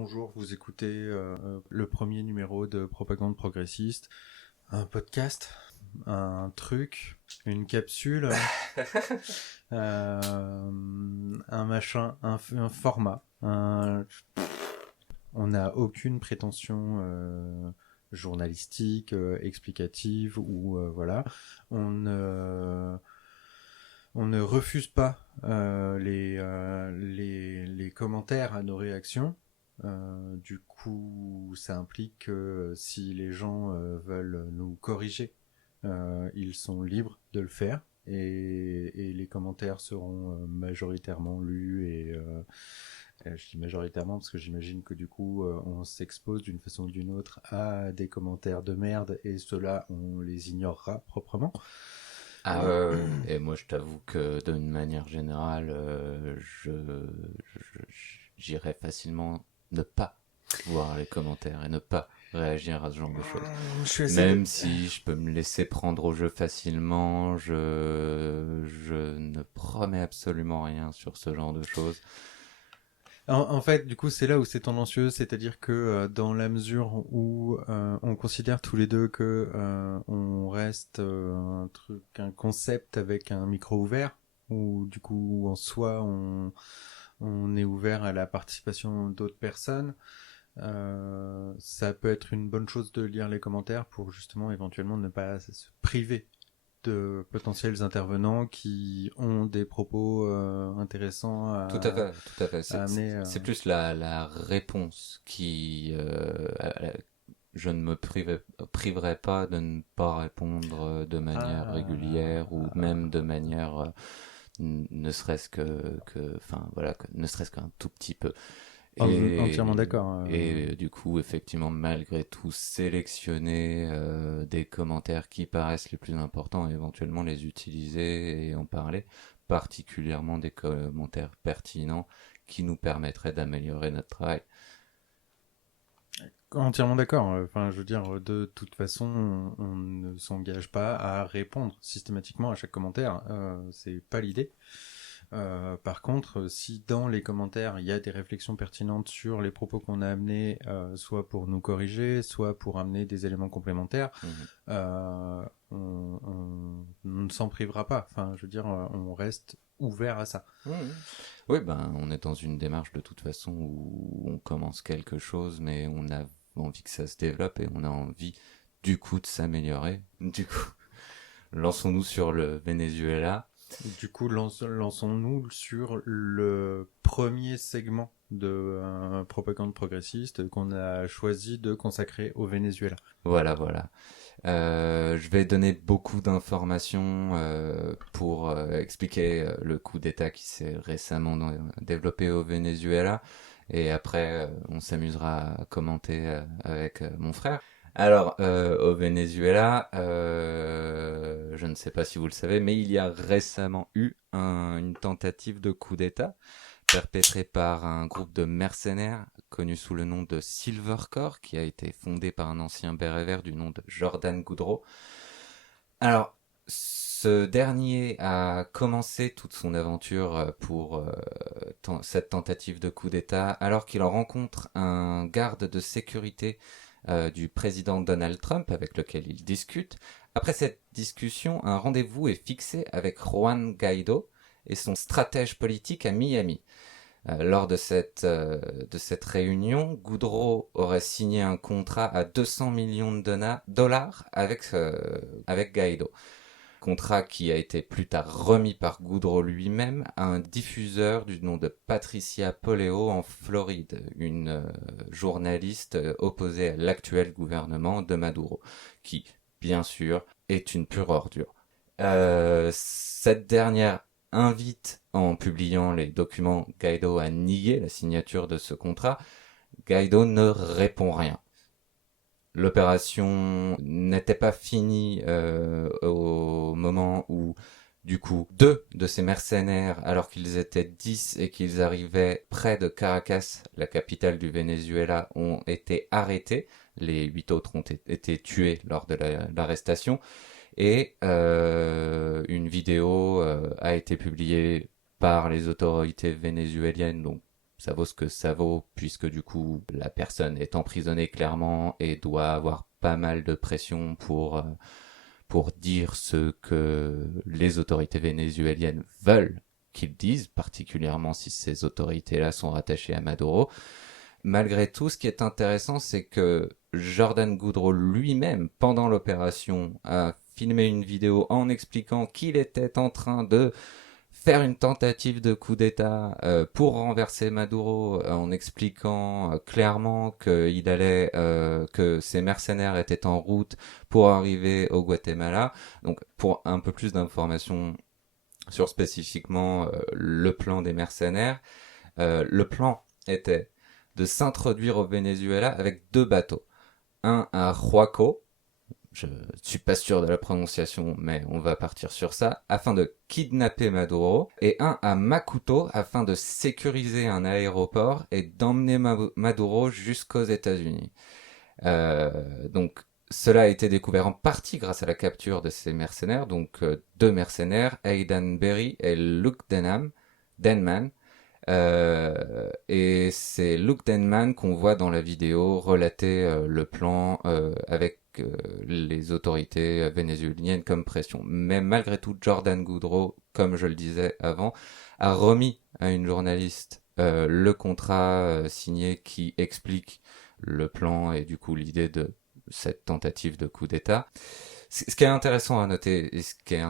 bonjour, vous écoutez le premier numéro de Propagande Progressiste, un podcast, un truc, une capsule, un machin, un format. On n'a aucune prétention journalistique, explicative ou voilà. On ne refuse pas les commentaires à nos réactions. Du coup, ça implique que si les gens veulent nous corriger, ils sont libres de le faire. Et les commentaires seront majoritairement lus je dis majoritairement parce que j'imagine que du coup on s'expose d'une façon ou d'une autre à des commentaires de merde et ceux-là on les ignorera proprement. Et moi je t'avoue que d'une manière générale, j'irais facilement ne pas voir les commentaires et ne pas réagir à ce genre de choses. Je suis assez Même si je peux me laisser prendre au jeu facilement, je ne promets absolument rien sur ce genre de choses. En fait, du coup, c'est là où c'est tendancieux, c'est-à-dire que dans la mesure où on considère tous les deux que on reste un concept avec un micro ouvert, où du coup, en soi, on est ouvert à la participation d'autres personnes. Ça peut être une bonne chose de lire les commentaires pour justement éventuellement ne pas se priver de potentiels intervenants qui ont des propos intéressants Tout à fait, tout à fait. à amener. C'est plus la réponse qui... je ne me priverai pas de ne pas répondre de manière régulière ou même de manière ne serait-ce enfin voilà, ne serait-ce qu'un tout petit peu. Entièrement d'accord. Et du coup, effectivement, malgré tout, sélectionner des commentaires qui paraissent les plus importants et éventuellement les utiliser et en parler, particulièrement des commentaires pertinents qui nous permettraient d'améliorer notre travail. Entièrement d'accord. Enfin, je veux dire, de toute façon, on ne s'engage pas à répondre systématiquement à chaque commentaire. C'est pas l'idée. Par contre, si dans les commentaires il y a des réflexions pertinentes sur les propos qu'on a amenés, soit pour nous corriger, soit pour amener des éléments complémentaires, on ne s'en privera pas. Enfin, je veux dire, on reste ouvert à ça. Oui, ben, on est dans une démarche de toute façon où on commence quelque chose, mais on a envie que ça se développe et on a envie du coup de s'améliorer. Du coup, lançons-nous sur le Venezuela. Du coup, lançons-nous sur le premier segment de propagande progressiste qu'on a choisi de consacrer au Venezuela. Voilà, voilà. Je vais donner beaucoup d'informations pour expliquer le coup d'État qui s'est récemment développé au Venezuela. Et après, on s'amusera à commenter avec mon frère. Alors, au Venezuela, je ne sais pas si vous le savez, mais il y a récemment eu une tentative de coup d'État perpétrée par un groupe de mercenaires connu sous le nom de Silver Corps, qui a été fondé par un ancien béret vert du nom de Jordan Goudreau. Alors, ce dernier a commencé toute son aventure pour cette tentative de coup d'État alors qu'il en rencontre un garde de sécurité du président Donald Trump avec lequel il discute. Après cette discussion, un rendez-vous est fixé avec Juan Guaido et son stratège politique à Miami. Lors de cette réunion, Goudreau aurait signé un contrat à 200 millions de dollars avec Guaido. Contrat qui a été plus tard remis par Goudreau lui-même à un diffuseur du nom de Patricia Poleo en Floride, une journaliste opposée à l'actuel gouvernement de Maduro, qui, bien sûr, est une pure ordure. Cette dernière invite, en publiant les documents, Guaido à nier la signature de ce contrat. Guaido ne répond rien. L'opération n'était pas finie au moment où, du coup, 2 de ces mercenaires, alors qu'ils étaient 10 et qu'ils arrivaient près de Caracas, la capitale du Venezuela, ont été arrêtés. Les 8 autres ont été tués lors de l'arrestation. Et une vidéo a été publiée par les autorités vénézuéliennes, donc ça vaut ce que ça vaut, puisque du coup, la personne est emprisonnée clairement et doit avoir pas mal de pression pour dire ce que les autorités vénézuéliennes veulent qu'ils disent, particulièrement si ces autorités-là sont rattachées à Maduro. Malgré tout, ce qui est intéressant, c'est que Jordan Goudreau lui-même, pendant l'opération, a filmé une vidéo en expliquant qu'il était en train de faire une tentative de coup d'État pour renverser Maduro, en expliquant clairement que ses mercenaires étaient en route pour arriver au Guatemala. Donc, pour un peu plus d'informations sur spécifiquement le plan des mercenaires, le plan était de s'introduire au Venezuela avec 2 bateaux. Un à Huaco, je suis pas sûr de la prononciation, mais on va partir sur ça, afin de kidnapper Maduro, et un à Macuto afin de sécuriser un aéroport et d'emmener Maduro jusqu'aux États-Unis. Donc cela a été découvert en partie grâce à la capture de ces mercenaires, donc 2 mercenaires, Aidan Berry et Luke Denman. Et c'est Luke Denman qu'on voit dans la vidéo relater le plan avec les autorités vénézuéliennes comme pression. Mais malgré tout, Jordan Goudreau, comme je le disais avant, a remis à une journaliste le contrat signé qui explique le plan et du coup l'idée de cette tentative de coup d'État. Ce qui est intéressant à noter et ce qui est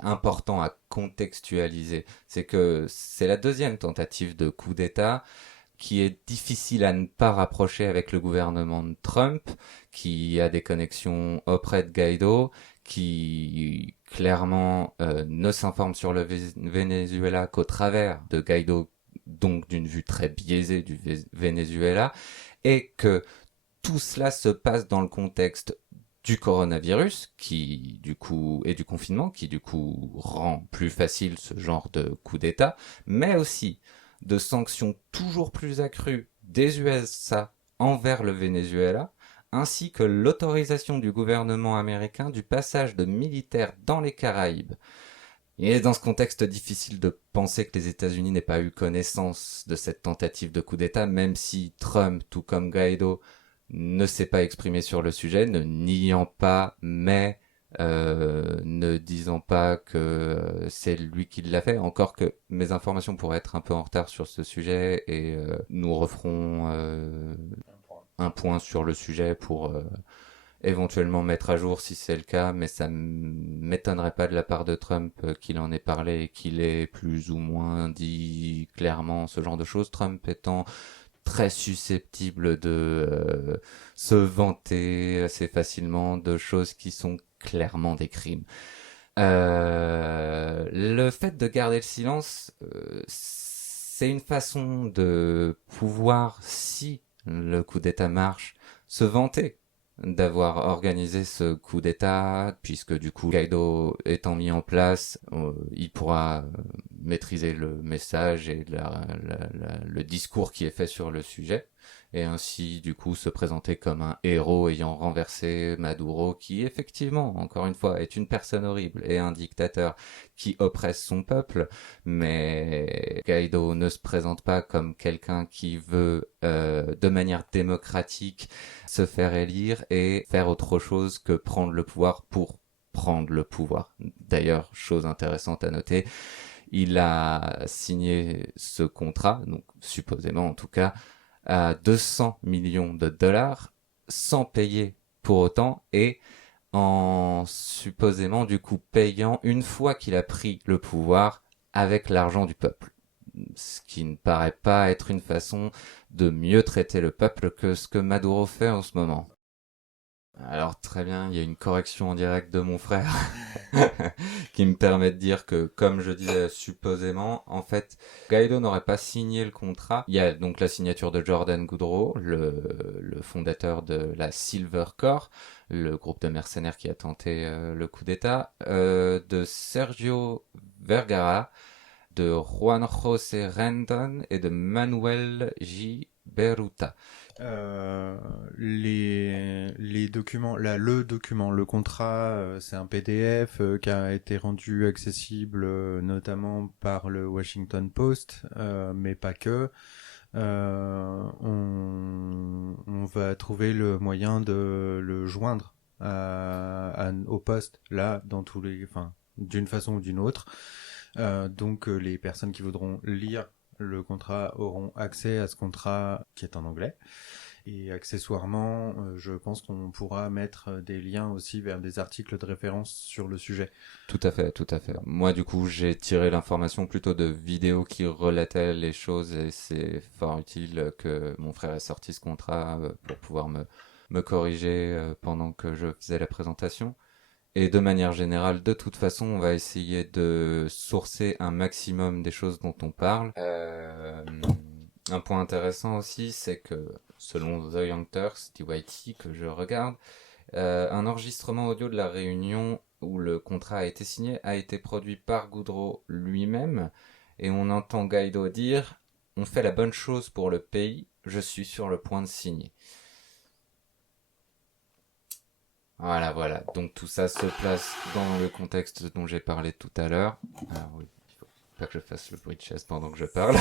important à contextualiser, c'est que c'est la 2e tentative de coup d'État qui est difficile à ne pas rapprocher avec le gouvernement de Trump, qui a des connexions auprès de Guaido, qui clairement ne s'informe sur le Venezuela qu'au travers de Guaido, donc d'une vue très biaisée du Venezuela, et que tout cela se passe dans le contexte du coronavirus qui du coup et du confinement qui du coup rend plus facile ce genre de coup d'État, mais aussi de sanctions toujours plus accrues des USA envers le Venezuela, ainsi que l'autorisation du gouvernement américain du passage de militaires dans les Caraïbes. Il est dans ce contexte difficile de penser que les États-Unis n'aient pas eu connaissance de cette tentative de coup d'État, même si Trump, tout comme Guaido, ne s'est pas exprimé sur le sujet, ne niant pas, mais ne disant pas que c'est lui qui l'a fait. Encore que mes informations pourraient être un peu en retard sur ce sujet et nous referons un point sur le sujet pour éventuellement mettre à jour si c'est le cas, mais ça m'étonnerait pas de la part de Trump qu'il en ait parlé et qu'il ait plus ou moins dit clairement ce genre de choses. Trump étant très susceptible de se vanter assez facilement de choses qui sont clairement des crimes. Le fait de garder le silence, c'est une façon de pouvoir, si le coup d'État marche, se vanter d'avoir organisé ce coup d'État, puisque du coup Guaido étant mis en place, il pourra maîtriser le message et le discours qui est fait sur le sujet, et ainsi du coup se présenter comme un héros ayant renversé Maduro, qui effectivement, encore une fois, est une personne horrible et un dictateur qui oppresse son peuple, mais Guaido ne se présente pas comme quelqu'un qui veut de manière démocratique se faire élire et faire autre chose que prendre le pouvoir pour prendre le pouvoir. D'ailleurs, chose intéressante à noter, il a signé ce contrat, donc supposément en tout cas, à 200 millions de dollars sans payer pour autant et en supposément du coup payant une fois qu'il a pris le pouvoir avec l'argent du peuple. Ce qui ne paraît pas être une façon de mieux traiter le peuple que ce que Maduro fait en ce moment. Alors très bien, il y a une correction en direct de mon frère qui me permet de dire que, comme je disais supposément, en fait, Guaido n'aurait pas signé le contrat. Il y a donc la signature de Jordan Goudreau, le fondateur de la Silver Corps, le groupe de mercenaires qui a tenté le coup d'État, de Sergio Vergara, de Juan José Rendon et de Manuel J. Beruta. Euh, les documents, là, le contrat, c'est un PDF qui a été rendu accessible notamment par le Washington Post, mais pas que. On va trouver le moyen de le joindre au poste, là, dans tous les, enfin, d'une façon ou d'une autre. Donc, les personnes qui voudront lire le contrat auront accès à ce contrat qui est en anglais. Et accessoirement, je pense qu'on pourra mettre des liens aussi vers des articles de référence sur le sujet. Tout à fait, tout à fait. Moi, du coup, j'ai tiré l'information plutôt de vidéos qui relataient les choses et c'est fort utile que mon frère ait sorti ce contrat pour pouvoir me corriger pendant que je faisais la présentation. Et de manière générale, de toute façon, on va essayer de sourcer un maximum des choses dont on parle. Un point intéressant aussi, c'est que selon The Young Turks, DYT, que je regarde, un enregistrement audio de la réunion où le contrat a été signé a été produit par Goudreau lui-même et on entend Guaido dire on fait la bonne chose pour le pays, je suis sur le point de signer. Voilà, voilà. Donc tout ça se place dans le contexte dont j'ai parlé tout à l'heure. Alors oui, il faut pas que je fasse le bruit de chaise pendant que je parle.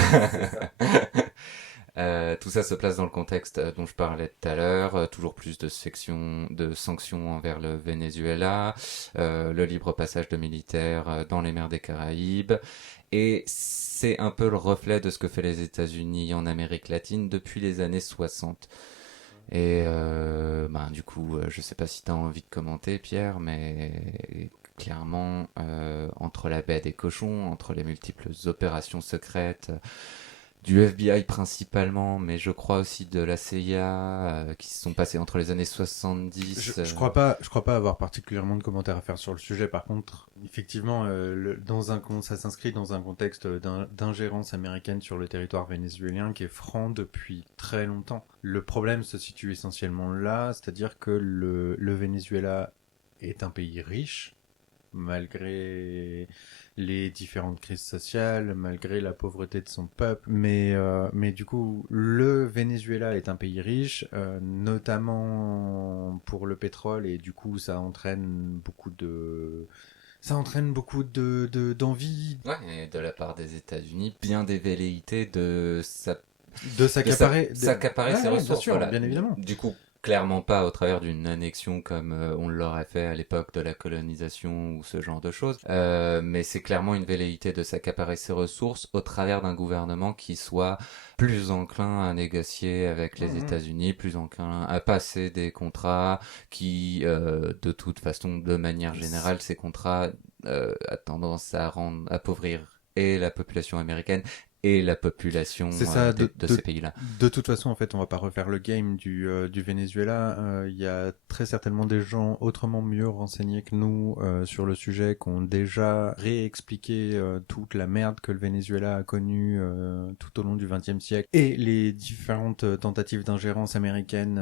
Tout ça se place dans le contexte dont je parlais tout à l'heure, toujours plus de sanctions envers le Venezuela, le libre passage de militaires dans les mers des Caraïbes, et c'est un peu le reflet de ce que fait les États-Unis en Amérique latine depuis les années 60. Et ben, du coup, je sais pas si tu as envie de commenter, Pierre, mais clairement, entre la baie des cochons, entre les multiples opérations secrètes, du FBI principalement, mais je crois aussi de la CIA, qui se sont passées entre les années 70. Je crois pas avoir particulièrement de commentaires à faire sur le sujet. Par contre, effectivement, ça s'inscrit dans un contexte d'ingérence américaine sur le territoire vénézuélien qui est franc depuis très longtemps. Le problème se situe essentiellement là, c'est-à-dire que le Venezuela est un pays riche, malgré les différentes crises sociales, malgré la pauvreté de son peuple. Mais du coup, le Venezuela est un pays riche, notamment pour le pétrole, et du coup, d'envie Ouais, et de la part des États-Unis, bien des velléités de de s'accaparer. s'accaparer ces Ouais, bien ressources. sûr, Voilà. bien évidemment. Du coup, clairement pas au travers d'une annexion comme on l'aurait fait à l'époque de la colonisation ou ce genre de choses. Mais c'est clairement une velléité de s'accaparer ces ressources au travers d'un gouvernement qui soit plus enclin à négocier avec les Mhm. États-Unis, plus enclin à passer des contrats qui, de toute façon, de manière générale, ces contrats a tendance à appauvrir et la population américaine et la C'est population ça, de ces pays-là. de toute façon, en fait, on va pas refaire le game du Venezuela. Il y a très certainement des gens autrement mieux renseignés que nous sur le sujet, qui ont déjà réexpliqué toute la merde que le Venezuela a connue tout au long du XXe siècle et les différentes tentatives d'ingérence américaine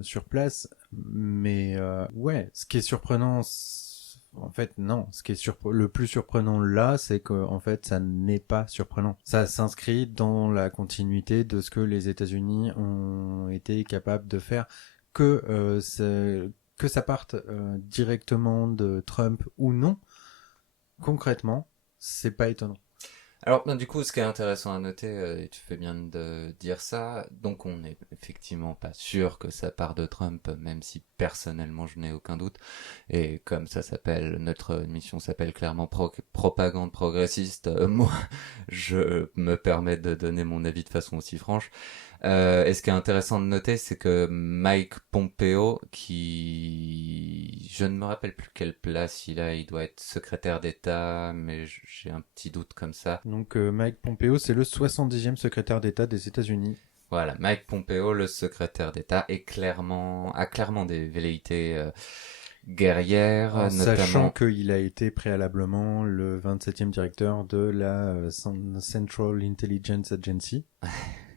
sur place. Mais ouais, ce qui est surprenant, en fait, non. Ce qui est le plus surprenant là, c'est que en fait, ça n'est pas surprenant. Ça s'inscrit dans la continuité de ce que les États-Unis ont été capables de faire. Que que ça parte directement de Trump ou non, concrètement, c'est pas étonnant. Alors, ben, du coup, ce qui est intéressant à noter, et tu fais bien de dire ça, donc on n'est effectivement pas sûr que ça part de Trump, même si personnellement je n'ai aucun doute. Et comme ça s'appelle, notre mission s'appelle clairement propagande progressiste, moi, je me permets de donner mon avis de façon aussi franche. Et ce qui est intéressant de noter, c'est que Mike Pompeo, qui, je ne me rappelle plus quelle place il doit être secrétaire d'État, mais j'ai un petit doute comme ça. Donc Mike Pompeo, c'est le 70e secrétaire d'État des États-Unis. Voilà, Mike Pompeo, le secrétaire d'État, a clairement des velléités guerrières, En sachant notamment. qu'il a été préalablement le 27e directeur de la Central Intelligence Agency.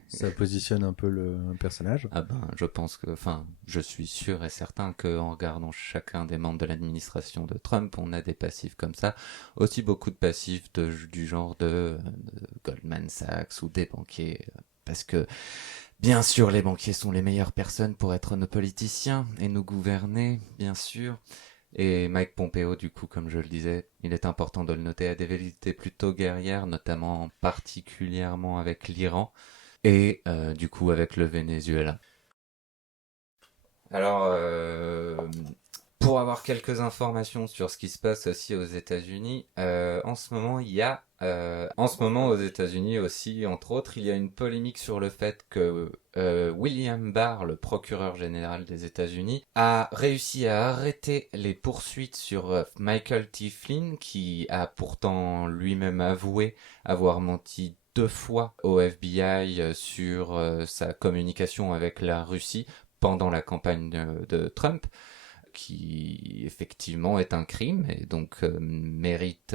Ça positionne un peu le personnage. Ah ben, je pense que, enfin, je suis sûr et certain qu'en regardant chacun des membres de l'administration de Trump, on a des passifs comme ça. Aussi beaucoup de passifs du genre de Goldman Sachs ou des banquiers. Parce que Bien sûr, les banquiers sont les meilleures personnes pour être nos politiciens et nous gouverner, bien sûr. Et Mike Pompeo, du coup, comme je le disais, il est important de le noter, a des velléités plutôt guerrières, notamment particulièrement avec l'Iran et du coup avec le Venezuela. Alors, pour avoir quelques informations sur ce qui se passe aussi aux États-Unis, en ce moment, en ce moment aux États-Unis aussi, entre autres, il y a une polémique sur le fait que William Barr, le procureur général des États-Unis, a réussi à arrêter les poursuites sur Michael T. Flynn, qui a pourtant lui-même avoué avoir menti 2 fois au FBI sur sa communication avec la Russie pendant la campagne de Trump, qui effectivement est un crime et donc mérite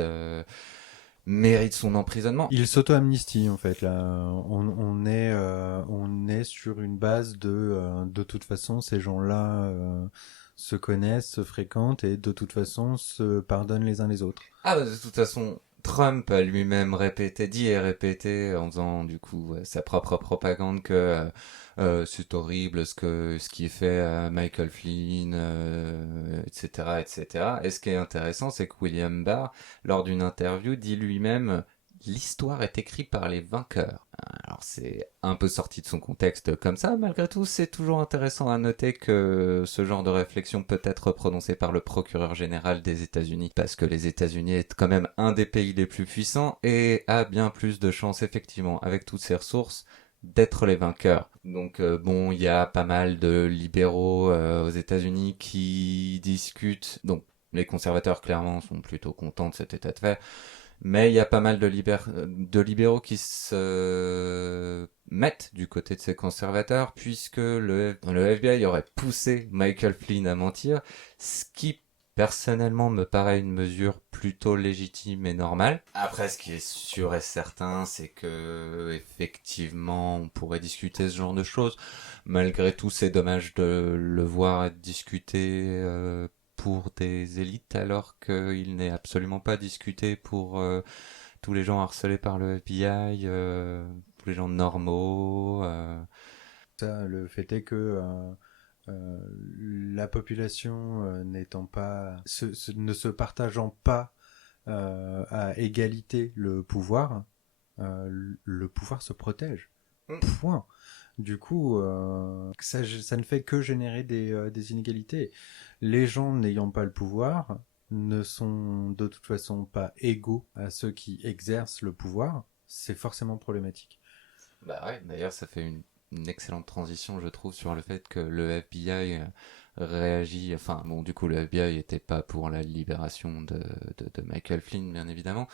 son emprisonnement. Il s'auto-amnistie en fait là. On est sur une base de toute façon ces gens-là se connaissent, se fréquentent et de toute façon se pardonnent les uns les autres. Ah bah, de toute façon, Trump a lui-même dit et répété en faisant du coup sa propre propagande que c'est horrible ce qui est fait à Michael Flynn, etc., etc. Et ce qui est intéressant, c'est que William Barr, lors d'une interview, dit lui-même l'histoire est écrite par les vainqueurs. Alors c'est un peu sorti de son contexte comme ça, malgré tout c'est toujours intéressant à noter que ce genre de réflexion peut être prononcée par le procureur général des États-Unis, parce que les États-Unis est quand même un des pays les plus puissants et a bien plus de chances effectivement, avec toutes ses ressources, d'être les vainqueurs. Donc bon, il y a pas mal de libéraux aux États-Unis qui discutent, donc les conservateurs clairement sont plutôt contents de cet état de fait, mais il y a pas mal de libéraux qui se mettent du côté de ces conservateurs, puisque le FBI aurait poussé Michael Flynn à mentir, ce qui personnellement me paraît une mesure plutôt légitime et normale. Après, ce qui est sûr et certain, c'est que effectivement, on pourrait discuter ce genre de choses. Malgré tout, c'est dommage de le voir être discuté pour des élites alors qu'il n'est absolument pas discuté pour tous les gens harcelés par le FBI, tous les gens normaux. Ça, le fait est que la population n'étant pas, ne se partageant pas à égalité le pouvoir se protège. Point. Du coup, ça ne fait que générer des inégalités. Les gens n'ayant pas le pouvoir ne sont de toute façon pas égaux à ceux qui exercent le pouvoir. C'est forcément problématique. Bah ouais, d'ailleurs ça fait une excellente transition je trouve sur le fait que le FBI réagit, enfin bon du coup le FBI était pas pour la libération de Michael Flynn bien évidemment,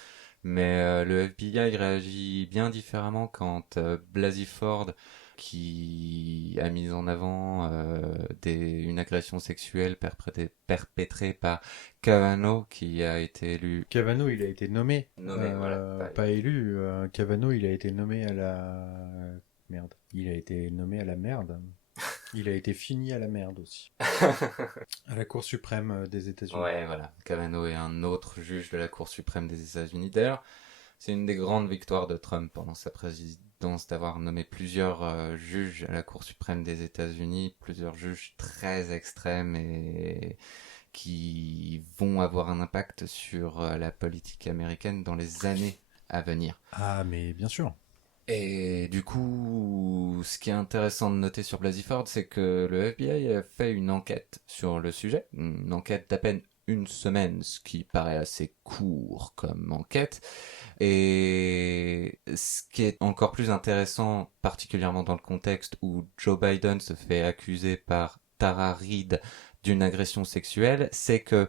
mais le FBI réagit bien différemment quand Blasey Ford qui a mis en avant une agression sexuelle perpétrée par Kavanaugh qui a été élu. Kavanaugh, il a été nommé, Nommé, voilà, pas élu. Kavanaugh, il a été nommé à la merde. Il a été nommé à la merde. Il a été fini à la merde aussi. À la Cour suprême des États-Unis. Ouais, voilà. Kavanaugh est un autre juge de la Cour suprême des États-Unis. D'ailleurs, c'est une des grandes victoires de Trump pendant sa présidence d'avoir nommé plusieurs juges à la Cour suprême des États-Unis, plusieurs juges très extrêmes et qui vont avoir un impact sur la politique américaine dans les années à venir. Ah, mais bien sûr. Et du coup, ce qui est intéressant de noter sur Blasey Ford, c'est que le FBI a fait une enquête sur le sujet, une enquête d'à peine une semaine, ce qui paraît assez court comme enquête. Et ce qui est encore plus intéressant, particulièrement dans le contexte où Joe Biden se fait accuser par Tara Reid d'une agression sexuelle, c'est que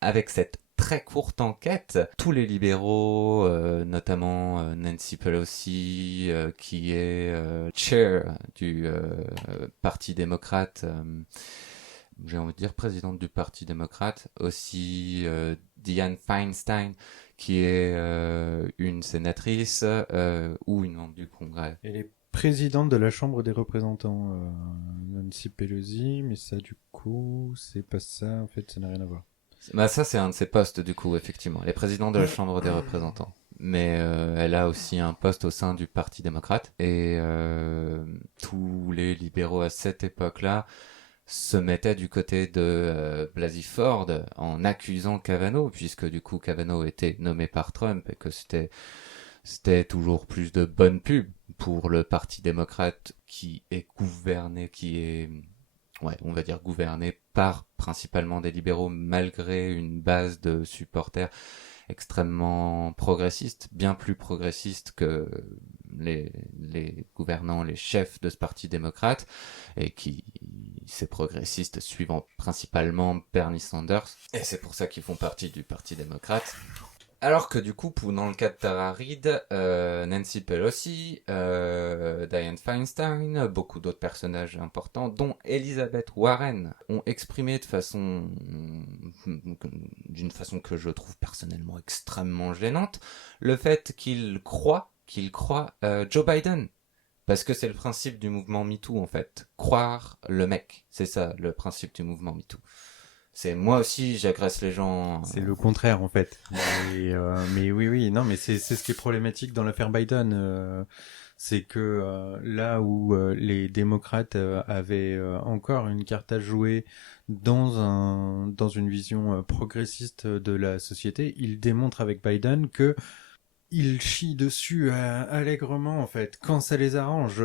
avec cette très courte enquête, tous les libéraux, notamment Nancy Pelosi, qui est chair du Parti démocrate, j'ai envie de dire présidente du Parti démocrate, aussi Dianne Feinstein, qui est une sénatrice ou une membre du Congrès. Elle est présidente de la Chambre des représentants, Nancy Pelosi, mais ça, du coup, c'est pas ça. En fait, ça n'a rien à voir. Bah ça c'est un de ses postes du coup effectivement. Elle est présidente de la Chambre des représentants. mais elle a aussi un poste au sein du Parti démocrate. Et tous les libéraux à cette époque-là se mettaient du côté de Blasey Ford en accusant Kavanaugh, puisque du coup Kavanaugh était nommé par Trump et que c'était toujours plus de bonne pub pour le Parti démocrate qui est gouverné, qui est, ouais, on va dire gouverné par principalement des libéraux malgré une base de supporters extrêmement progressistes, bien plus progressistes que les gouvernants, les chefs de ce parti démocrate, et qui, ces progressistes suivant principalement Bernie Sanders, et c'est pour ça qu'ils font partie du parti démocrate. Alors que du coup, dans le cas de Tara Reid, Nancy Pelosi, Dianne Feinstein, beaucoup d'autres personnages importants, dont Elizabeth Warren, ont exprimé d'une façon que je trouve personnellement extrêmement gênante, le fait qu'ils croient Joe Biden. Parce que c'est le principe du mouvement MeToo, en fait. Croire le mec. C'est ça, le principe du mouvement MeToo. C'est moi aussi, j'agresse les gens. C'est le contraire en fait. Mais oui, oui, non, mais c'est ce qui est problématique dans l'affaire Biden. C'est que là où les démocrates avaient encore une carte à jouer dans une vision progressiste de la société, ils démontrent avec Biden que ils chient dessus allègrement en fait quand ça les arrange.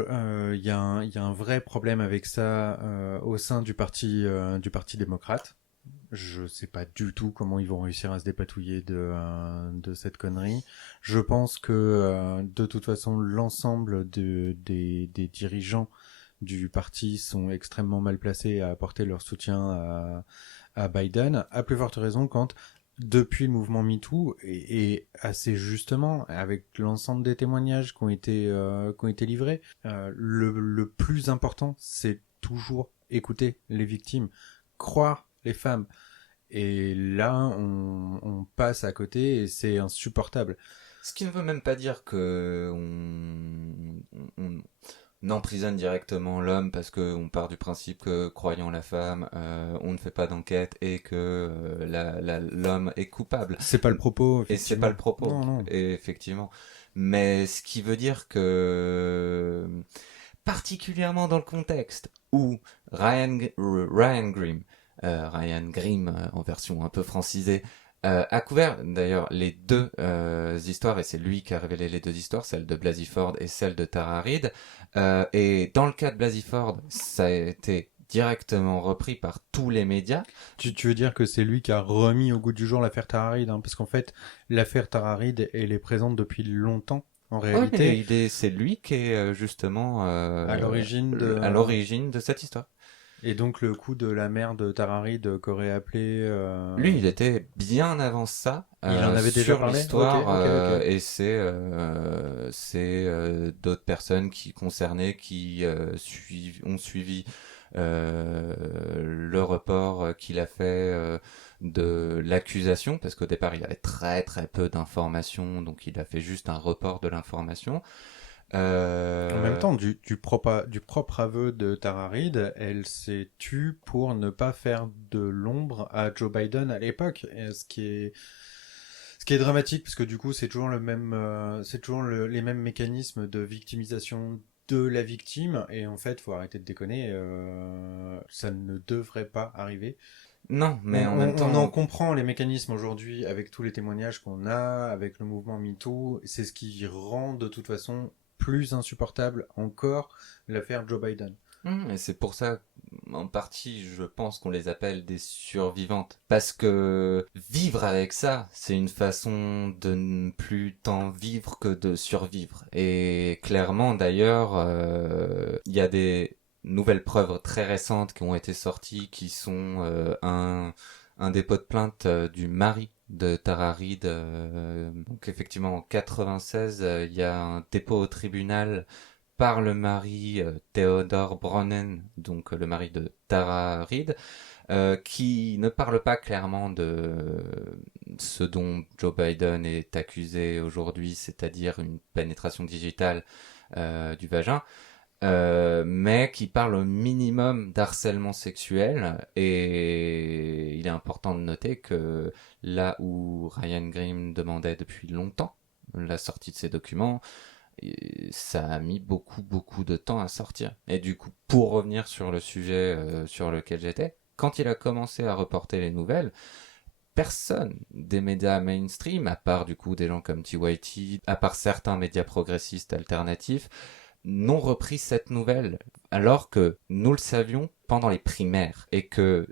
Il y a un vrai problème avec ça au sein du parti démocrate. Je sais pas du tout comment ils vont réussir à se dépatouiller de cette connerie. Je pense que de toute façon l'ensemble des dirigeants du parti sont extrêmement mal placés à apporter leur soutien à Biden, à plus forte raison quand depuis le mouvement MeToo et assez justement avec l'ensemble des témoignages qui ont été livrés, le plus important c'est toujours écouter les victimes, croire les femmes. Et là, on passe à côté et c'est insupportable. Ce qui ne veut même pas dire que on emprisonne directement l'homme parce qu'on part du principe que, croyant la femme, on ne fait pas d'enquête et que l'homme est coupable. C'est pas le propos, Et c'est pas effectivement. le propos, Non, non. et effectivement. Mais ce qui veut dire que, particulièrement dans le contexte où Ryan Grimm en version un peu francisée, a couvert d'ailleurs les deux histoires, et c'est lui qui a révélé les deux histoires, celle de Blasey Ford et celle de Tara Reid. Et dans le cas de Blasey Ford, ça a été directement repris par tous les médias. Tu veux dire que c'est lui qui a remis au goût du jour l'affaire Tara Reid, hein, parce qu'en fait, l'affaire Tara Reid, elle est présente depuis longtemps, en Oui, mais réalité, c'est lui qui est justement à à. l'origine de cette histoire. Et donc le coup de la mère de Tara Reid qu'aurait appelé. Lui, il était bien avant ça Il en avait déjà sur parlé. Ok, l'histoire, ok, ok. et c'est d'autres personnes qui concernées qui ont suivi le report qu'il a fait de l'accusation, parce qu'au départ il avait très très peu d'informations, donc il a fait juste un report de l'information. En même temps, du propre aveu de Tara Reid, elle s'est tue pour ne pas faire de l'ombre à Joe Biden à l'époque. Et ce qui est dramatique, parce que du coup, c'est toujours c'est toujours les mêmes mécanismes de victimisation de la victime. Et en fait, faut arrêter de déconner. Ça ne devrait pas arriver. Non, mais en même On en temps, comprend les mécanismes aujourd'hui avec tous les témoignages qu'on a, avec le mouvement MeToo. C'est ce qui rend de toute façon plus insupportable encore l'affaire Joe Biden. et c'est pour ça, en partie, je pense qu'on les appelle des survivantes. Parce que vivre avec ça, c'est une façon de ne plus tant vivre que de survivre. Et clairement, d'ailleurs, il y a des nouvelles preuves très récentes qui ont été sorties, qui sont un dépôt de plainte du mari de Tara Reid. Donc effectivement, en 96, il y a un dépôt au tribunal par le mari Theodore Bronnen, donc le mari de Tara Reid, qui ne parle pas clairement de ce dont Joe Biden est accusé aujourd'hui, c'est-à-dire une pénétration digitale du vagin, mais qui parle au minimum d'harcèlement sexuel. Et il est important de noter que là où Ryan Grimm demandait depuis longtemps la sortie de ces documents, et ça a mis beaucoup de temps à sortir. Et du coup, pour revenir sur le sujet sur lequel j'étais, quand il a commencé à reporter les nouvelles, personne des médias mainstream, à part du coup des gens comme TYT, à part certains médias progressistes alternatifs, n'ont repris cette nouvelle, alors que nous le savions pendant les primaires, et que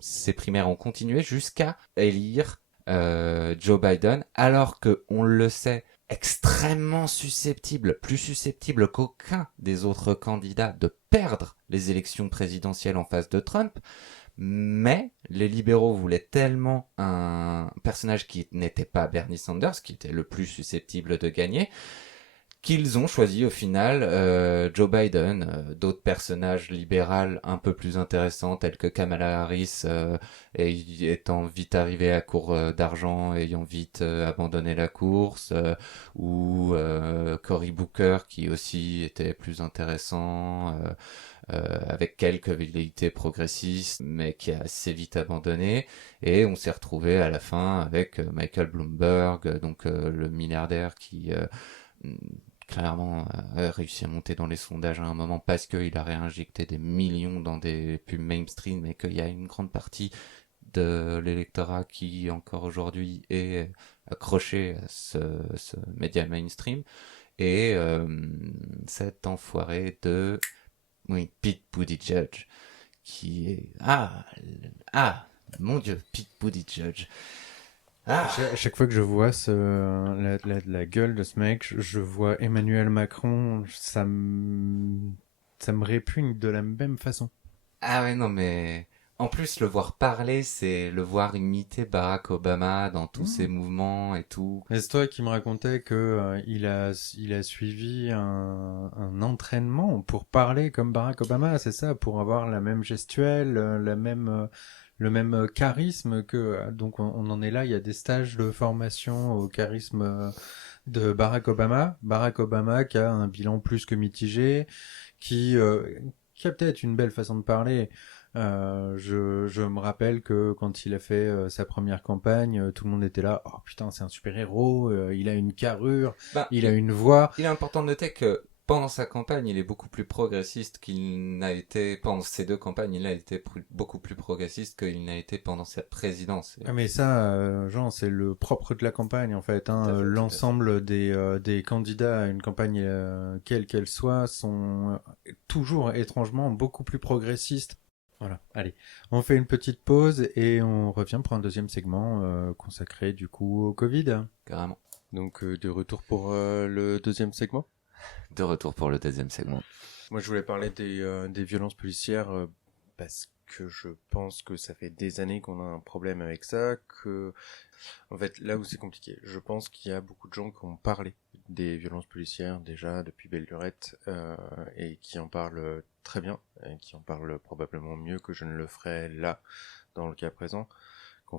ces primaires ont continué jusqu'à élire Joe Biden, alors que on le sait, extrêmement susceptible, plus susceptible qu'aucun des autres candidats de perdre les élections présidentielles en face de Trump. Mais les libéraux voulaient tellement un personnage qui n'était pas Bernie Sanders, qui était le plus susceptible de gagner, qu'ils ont choisi au final Joe Biden. D'autres personnages libéraux un peu plus intéressants tels que Kamala Harris étant vite arrivé à court d'argent, ayant vite abandonné la course, ou Cory Booker qui aussi était plus intéressant, avec quelques velléités progressistes mais qui a assez vite abandonné, et on s'est retrouvé à la fin avec Michael Bloomberg, donc le milliardaire qui clairement réussi à monter dans les sondages à un moment parce qu'il a réinjecté des millions dans des pubs mainstream, et qu'il y a une grande partie de l'électorat qui encore aujourd'hui est accroché à ce média mainstream. Et cet enfoiré de Pete Buttigieg qui est mon dieu, Pete Buttigieg. À chaque fois que je vois la gueule de ce mec, je vois Emmanuel Macron, ça me répugne de la même façon. Ah ouais, non, mais en plus, le voir parler, c'est le voir imiter Barack Obama dans tous ses Mmh. mouvements et tout. Et c'est toi qui me racontais que il a suivi un entraînement pour parler comme Barack Obama, c'est ça, pour avoir la même gestuelle, le même charisme que. Donc on en est là, il y a des stages de formation au charisme de Barack Obama. Barack Obama qui a un bilan plus que mitigé, qui, euh, qui a peut-être une belle façon de parler. Je me rappelle que quand il a fait sa première campagne, tout le monde était là. Oh putain, c'est un super-héros, il a une carrure, Ben, il a une voix. il est important de noter que pendant sa campagne, il est beaucoup plus progressiste qu'il n'a été pendant ces deux campagnes. Il a été beaucoup plus progressiste qu'il n'a été pendant sa présidence. Ah, mais ça, Jean, c'est le propre de la campagne en fait. Hein. Tout à fait, tout à fait. L'ensemble des candidats à une campagne, quelle qu'elle soit, sont toujours étrangement beaucoup plus progressistes. Voilà, allez, on fait une petite pause et on revient pour un deuxième segment consacré du coup au Covid. Carrément. Donc de retour pour le deuxième segment. De retour pour le deuxième segment. Moi je voulais parler des violences policières parce que je pense que ça fait des années qu'on a un problème avec ça, que en fait là où c'est compliqué, je pense qu'il y a beaucoup de gens qui ont parlé des violences policières déjà depuis belle lurette et qui en parlent très bien, et qui en parlent probablement mieux que je ne le ferais là dans le cas présent.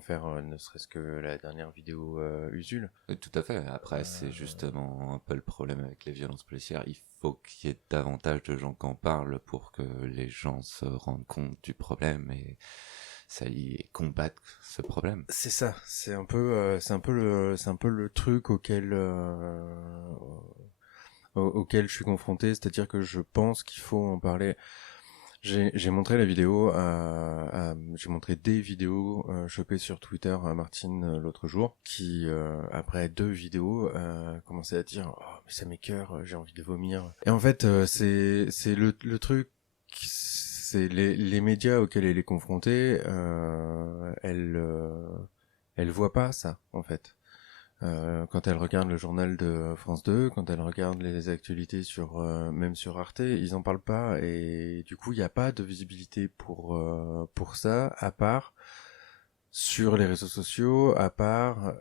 Faire ne serait-ce que la dernière vidéo Usul. Tout à fait. Après, c'est justement un peu le problème avec les violences policières. Il faut qu'il y ait davantage de gens qui en parlent pour que les gens se rendent compte du problème et ça y combattent ce problème. C'est ça. C'est un peu, c'est un peu le truc auquel je suis confronté. C'est-à-dire que je pense qu'il faut en parler. J'ai montré la vidéo j'ai montré des vidéos chopées sur Twitter à Martine l'autre jour, qui après deux vidéos commençait à dire oh mais ça m'écoeure, j'ai envie de vomir. Et en fait c'est le truc, c'est les médias auxquels elle est confrontée, elle voit pas ça en fait. Quand elle regarde le journal de France 2, quand elle regarde les actualités même sur Arte, ils en parlent pas, et du coup il n'y a pas de visibilité pour ça, à part sur les réseaux sociaux, à part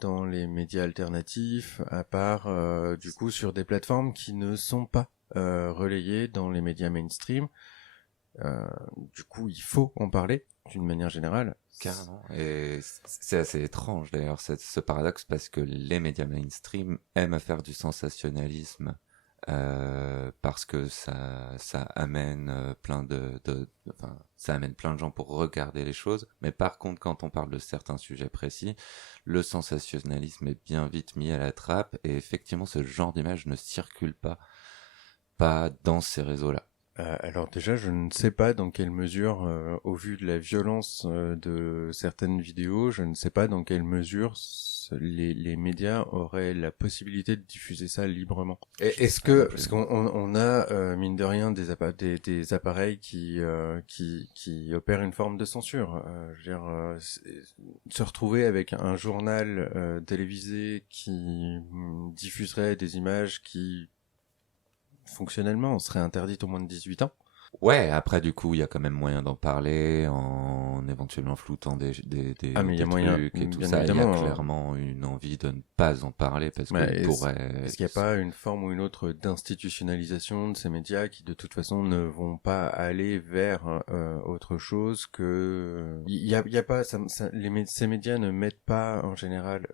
dans les médias alternatifs, à part du coup sur des plateformes qui ne sont pas relayées dans les médias mainstream. Du coup il faut en parler d'une manière générale. Carrément. Et c'est assez étrange d'ailleurs ce paradoxe, parce que les médias mainstream aiment faire du sensationnalisme parce que ça amène enfin, ça amène plein de gens pour regarder les choses. Mais par contre, quand on parle de certains sujets précis, le sensationnalisme est bien vite mis à la trappe, et effectivement, ce genre d'image ne circule pas dans ces réseaux-là. Alors déjà, je ne sais pas dans quelle mesure, au vu de la violence de certaines vidéos, je ne sais pas dans quelle mesure les médias auraient la possibilité de diffuser ça librement. Est-ce que, parce qu'on a mine de rien des appareils qui opèrent une forme de censure. Je veux dire, se retrouver avec un journal télévisé qui diffuserait des images qui fonctionnellement, on serait interdite au moins de 18 ans. Ouais, après du coup, il y a quand même moyen d'en parler en éventuellement floutant Ah, mais il y a des moyen, trucs et tout bien ça. Il y a évidemment. clairement une envie de ne pas en parler parce Mais qu'il pourrait... est-ce qu'il n'y a pas une forme ou une autre d'institutionnalisation de ces médias qui, de toute façon, ne vont pas aller vers autre chose que... Il y a pas... ces médias ne mettent pas, en général...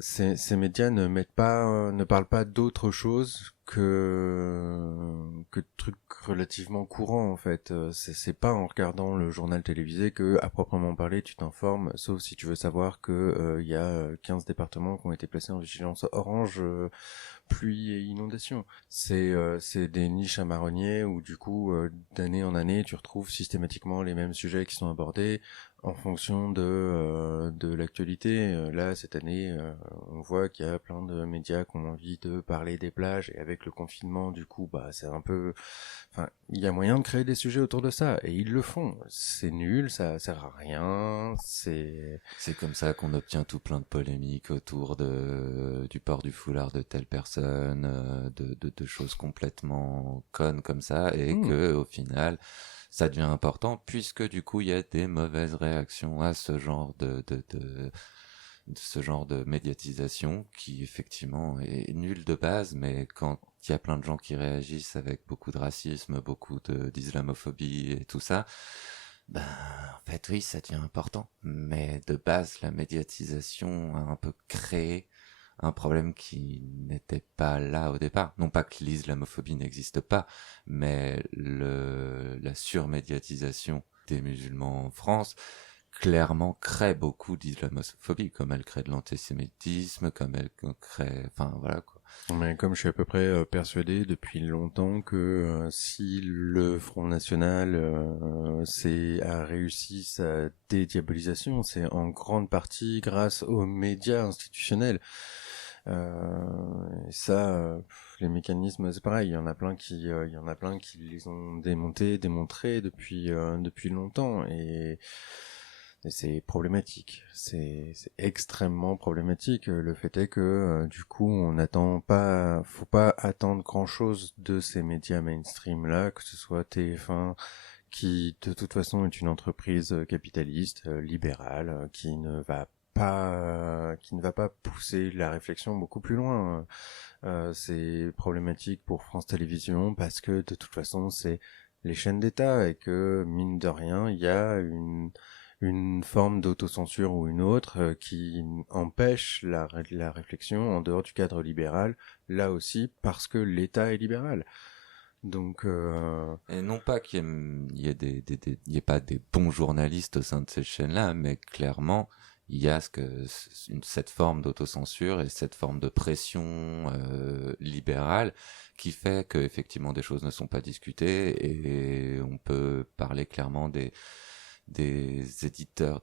ces médias ne mettent pas... ne parlent pas d'autre chose que de trucs relativement courants, en fait. C'est pas en regardant le journal télévisé que, à proprement parler, tu t'informes, sauf si tu veux savoir que il y a 15 départements qui ont été placés en vigilance orange, pluie et inondation. C'est des niches à marronniers où, du coup, d'année en année, tu retrouves systématiquement les mêmes sujets qui sont abordés en fonction de l'actualité. Là, cette année, on voit qu'il y a plein de médias qui ont envie de parler des plages, et avec le confinement, du coup, bah, c'est un peu... Enfin, il y a moyen de créer des sujets autour de ça, et ils le font. C'est nul, ça sert à rien, C'est comme ça qu'on obtient tout plein de polémiques autour du port du foulard de telle personne, de choses complètement connes comme ça, et Hmm. que au final, ça devient important puisque du coup, il y a des mauvaises réactions à ce genre de médiatisation qui effectivement est nulle de base, mais quand il y a plein de gens qui réagissent avec beaucoup de racisme, d'islamophobie et tout ça, ben, en fait, oui, ça devient important. Mais de base, la médiatisation a un peu créé un problème qui n'était pas là au départ. Non pas que l'islamophobie n'existe pas, mais la surmédiatisation des musulmans en France clairement crée beaucoup d'islamophobie, comme elle crée de l'antisémitisme, comme elle crée... Enfin, voilà, quoi. Mais comme je suis à peu près persuadé depuis longtemps que si le Front National a réussi sa dédiabolisation, c'est en grande partie grâce aux médias institutionnels. Et ça, les mécanismes, c'est pareil. Il y en a plein qui les ont démontrés depuis longtemps, et c'est problématique. C'est extrêmement problématique. Le fait est que du coup, faut pas attendre grand chose de ces médias mainstream là, que ce soit TF1, qui de toute façon est une entreprise capitaliste, libérale, qui ne va pas pousser la réflexion beaucoup plus loin. C'est problématique pour France Télévisions parce que de toute façon c'est les chaînes d'État, et que mine de rien il y a une forme d'autocensure ou une autre qui empêche la réflexion en dehors du cadre libéral, là aussi parce que l'État est libéral. Donc Et non pas il y ait il y ait pas des bons journalistes au sein de ces chaînes-là, mais clairement, il y a cette forme d'autocensure et cette forme de pression libérale qui fait que effectivement des choses ne sont pas discutées, et on peut parler clairement des éditeurs,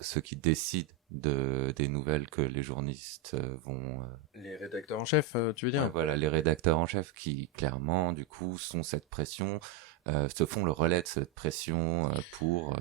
ceux qui décident des nouvelles que les journalistes vont les rédacteurs en chef, tu veux ouais, dire? voilà, les rédacteurs en chef qui, clairement, du coup, sont cette pression, se font le relais de cette pression pour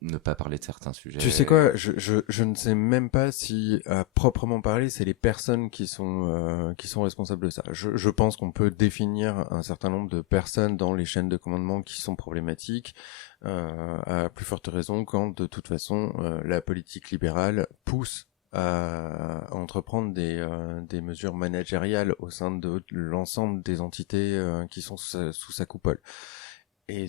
ne pas parler de certains Tu sais sujets. quoi, je ne sais même pas si, à proprement parler, c'est les personnes qui sont responsables de ça. Je pense qu'on peut définir un certain nombre de personnes dans les chaînes de commandement qui sont problématiques, à plus forte raison quand, de toute façon, la politique libérale pousse à entreprendre des mesures managériales au sein de l'ensemble des entités qui sont sous sa coupole. Et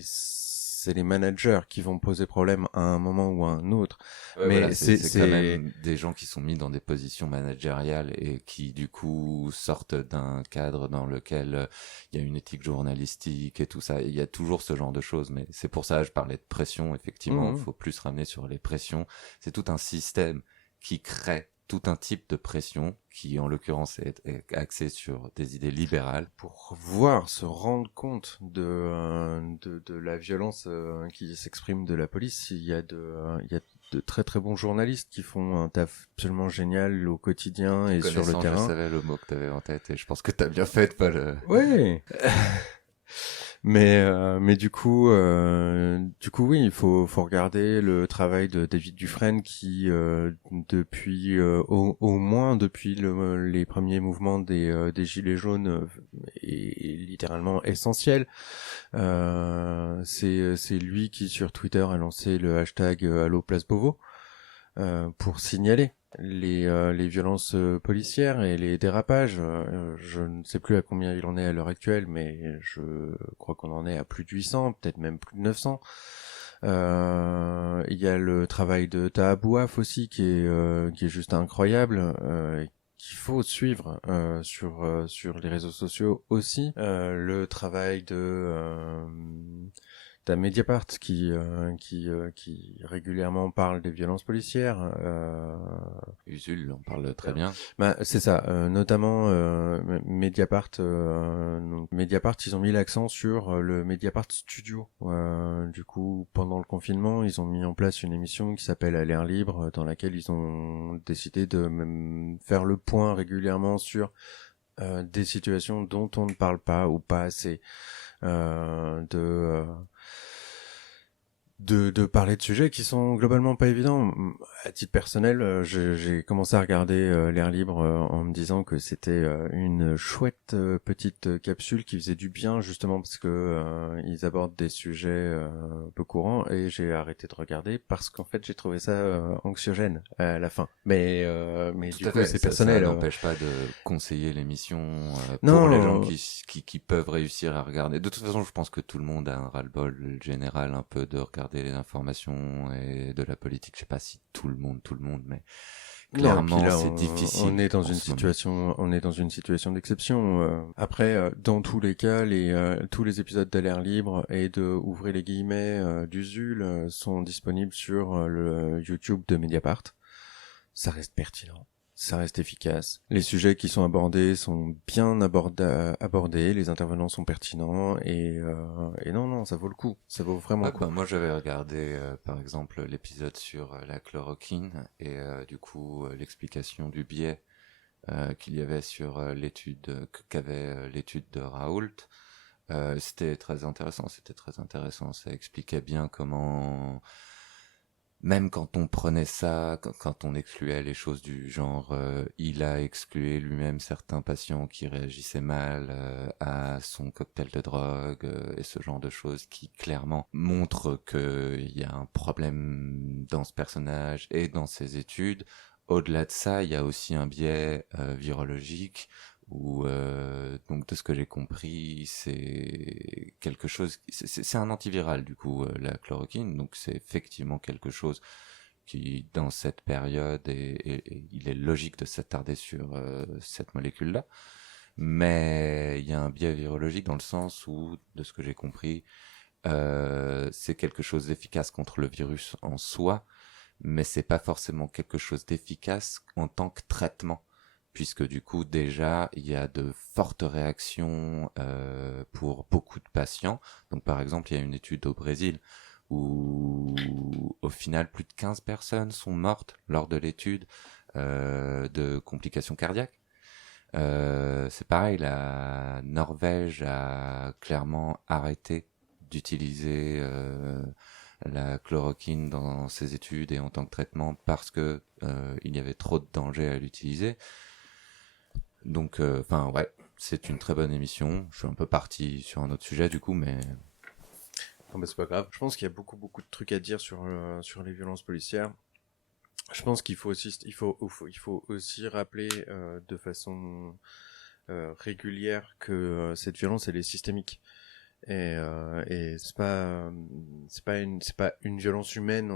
c'est les managers qui vont poser problème à un moment ou à un autre. Ouais, Mais voilà, c'est quand même des gens qui sont mis dans des positions managériales et qui du coup sortent d'un cadre dans lequel il y a une éthique journalistique et tout ça. Il y a toujours ce genre de choses, mais c'est pour ça que je parlais de pression. Effectivement, il faut plus se ramener sur les pressions. C'est tout un système qui crée tout un type de pression qui, en l'occurrence, est axé sur des idées libérales. Pour se rendre compte de la violence qui s'exprime de la police, il y a de très très bons journalistes qui font un taf absolument génial au quotidien et sur le terrain. Je savais le mot que tu avais en tête et je pense que tu as bien fait de pas le... Ouais. Mais du coup oui, il faut regarder le travail de David Dufresne qui depuis au moins depuis les premiers mouvements des gilets jaunes est littéralement essentiel. C'est lui qui sur Twitter a lancé le hashtag Allo Place Beauvau pour signaler les violences policières et les dérapages. Je ne sais plus à combien il en est à l'heure actuelle, mais je crois qu'on en est à plus de 800, peut-être même plus de 900. Il y a le travail de Taha Bouaf aussi qui est juste incroyable. Qu'il faut suivre sur les réseaux sociaux aussi. Le travail T'as Mediapart qui régulièrement parle des violences policières. Usul en parle très bien. Bah, c'est ça, notamment Mediapart. Mediapart, ils ont mis l'accent sur le Mediapart Studio. Du coup, pendant le confinement, ils ont mis en place une émission qui s'appelle À l'air libre, dans laquelle ils ont décidé de même faire le point régulièrement sur des situations dont on ne parle pas ou pas assez. De parler de sujets qui sont globalement pas évidents. À titre personnel, j'ai commencé à regarder l'air libre en me disant que c'était une chouette petite capsule qui faisait du bien justement parce que ils abordent des sujets peu courants et j'ai arrêté de regarder parce qu'en fait j'ai trouvé ça anxiogène à la fin. Mais Tout du à coup fait, c'est ça personnel. n'empêche pas de conseiller l'émission pour Non. les gens qui peuvent réussir à regarder. De toute façon, je pense que tout le monde a un ras-le-bol général un peu de regarder les informations et de la politique. Je sais pas si tout le monde, mais Non, et puis clairement, là, c'est difficile. on est dans une situation, on est dans une situation d'exception. Après, dans tous les cas, tous les épisodes d'Alerte Libre et de ouvrez les guillemets d'Usul sont disponibles sur le YouTube de Mediapart. Ça reste pertinent, ça reste efficace. Les sujets qui sont abordés sont bien abordés, les intervenants sont pertinents et non, ça vaut le coup, ça vaut vraiment le coup. Moi, j'avais regardé par exemple l'épisode sur la chloroquine et du coup l'explication du biais qu'il y avait sur qu'avait l'étude de Raoult. C'était très intéressant. Ça expliquait bien comment, même quand on prenait ça, quand on excluait les choses du genre, il a exclu lui-même certains patients qui réagissaient mal à son cocktail de drogue et ce genre de choses qui clairement montrent qu'il y a un problème dans ce personnage et dans ses études. Au-delà de ça, il y a aussi un biais virologique où donc de ce que j'ai compris, c'est quelque chose, c'est un antiviral du coup la chloroquine, donc c'est effectivement quelque chose qui dans cette période et il est logique de s'attarder sur cette molécule-là, mais il y a un biais virologique dans le sens où de ce que j'ai compris, c'est quelque chose d'efficace contre le virus en soi, mais c'est pas forcément quelque chose d'efficace en tant que traitement puisque du coup déjà il y a de fortes réactions pour beaucoup de patients. Donc par exemple il y a une étude au Brésil où au final plus de 15 personnes sont mortes lors de l'étude de complications cardiaques. C'est pareil, la Norvège a clairement arrêté d'utiliser la chloroquine dans ses études et en tant que traitement parce que il y avait trop de danger à l'utiliser. Donc, ouais, c'est une très bonne émission. Je suis un peu parti sur un autre sujet du coup, mais... Non, mais c'est pas grave. Je pense qu'il y a beaucoup de trucs à dire sur les violences policières. Je pense qu'il faut aussi, il faut aussi rappeler de façon régulière que cette violence elle est systémique Et c'est pas une violence humaine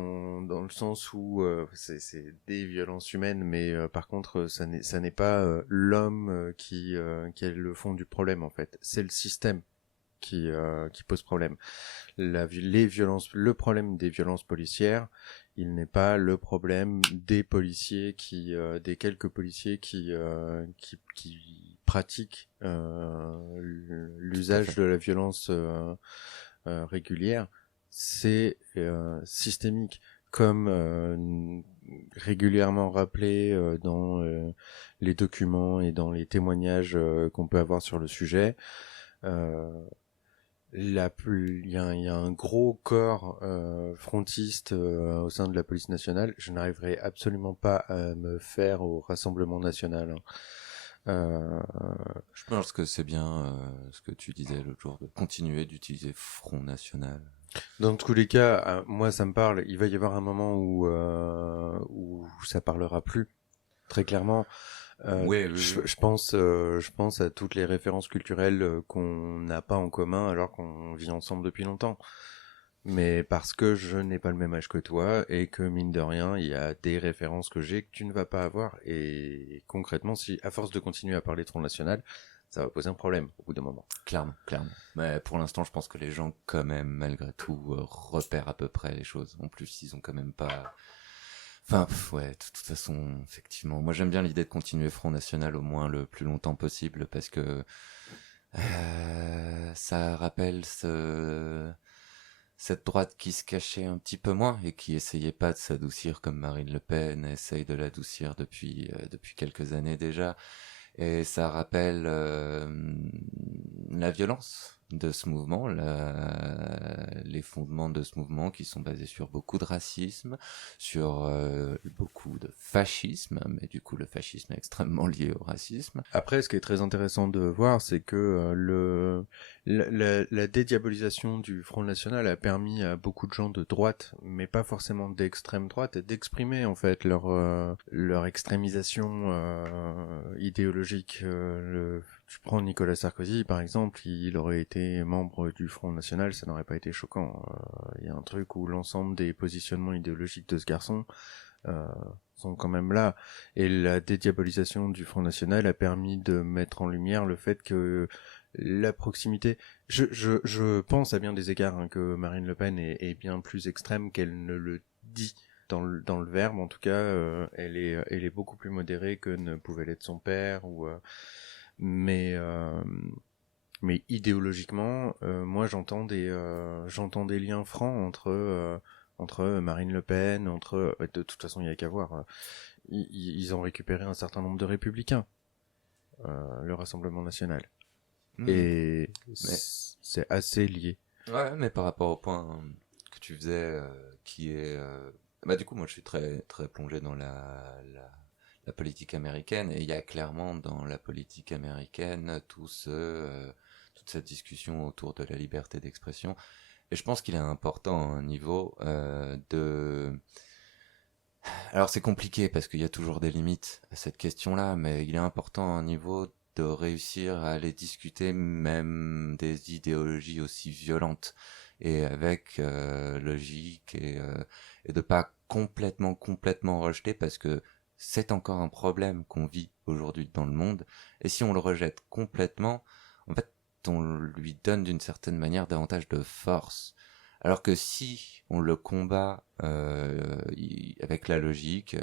dans le sens où c'est des violences humaines, mais par contre ça n'est pas l'homme qui est le fond du problème en fait. C'est le système qui pose problème. Les violences, le problème des violences policières, il n'est pas le problème des policiers des quelques policiers qui pratiquent Tout à l'usage fait. de la violence régulière. C'est systémique, comme régulièrement rappelé dans les documents et dans les témoignages qu'on peut avoir sur le sujet. Euh, il y a un gros corps frontiste au sein de la police nationale. Je n'arriverai absolument pas à me faire au Rassemblement national, hein. Euh, Je pense que c'est bien ce que tu disais l'autre jour, de continuer d'utiliser Front National. dans tous les cas, moi ça me parle. Il va y avoir un moment où ça parlera plus. Très clairement, Oui, oui, oui. je pense à toutes les références culturelles qu'on n'a pas en commun alors qu'on vit ensemble depuis longtemps. Mais parce que je n'ai pas le même âge que toi et que mine de rien, il y a des références que j'ai que tu ne vas pas avoir. Et concrètement, si à force de continuer à parler de Front National, ça va poser un problème au bout d'un moment. Clairement, clairement. Mais pour l'instant, je pense que les gens, quand même, malgré tout, repèrent à peu près les choses. En plus, ils ont quand même pas... Enfin, ouais, de toute façon, effectivement. Moi, j'aime bien l'idée de continuer Front National au moins le plus longtemps possible parce que ça rappelle cette droite qui se cachait un petit peu moins et qui essayait pas de s'adoucir comme Marine Le Pen essaye de l'adoucir depuis quelques années déjà. Et ça rappelle la violence de ce mouvement, les fondements de ce mouvement qui sont basés sur beaucoup de racisme, sur beaucoup de fascisme, mais du coup le fascisme est extrêmement lié au racisme. Après, ce qui est très intéressant de voir, c'est que la dédiabolisation du Front National a permis à beaucoup de gens de droite, mais pas forcément d'extrême droite, d'exprimer en fait leur extrémisation idéologique. Tu prends Nicolas Sarkozy, par exemple, il aurait été membre du Front National, ça n'aurait pas été choquant. Il y a un truc où l'ensemble des positionnements idéologiques de ce garçon euh, sont quand même là. Et la dédiabolisation du Front National a permis de mettre en lumière le fait que la proximité... Je pense à bien des égards hein, que Marine Le Pen est bien plus extrême qu'elle ne le dit. Dans le verbe, en tout cas, elle est beaucoup plus modérée que ne pouvait l'être son père. Mais, euh, mais idéologiquement, moi j'entends des liens francs entre Marine Le Pen, de toute façon il y a qu'à voir. Ils ont récupéré un certain nombre de républicains, le Rassemblement national, Mhm. et Mais c'est assez lié. ouais, mais par rapport au point que tu faisais, qui est, bah du coup, moi, je suis très plongé dans la politique américaine, et il y a clairement dans la politique américaine toute cette discussion autour de la liberté d'expression. Et je pense qu'il est important à un niveau de... Alors c'est compliqué parce qu'il y a toujours des limites à cette question-là, mais il est important à un niveau de réussir à aller discuter même des idéologies aussi violentes et avec logique et de pas complètement rejeter parce que c'est encore un problème qu'on vit aujourd'hui dans le monde et si on le rejette complètement, en fait on lui donne d'une certaine manière davantage de force. Alors que si on le combat avec la logique,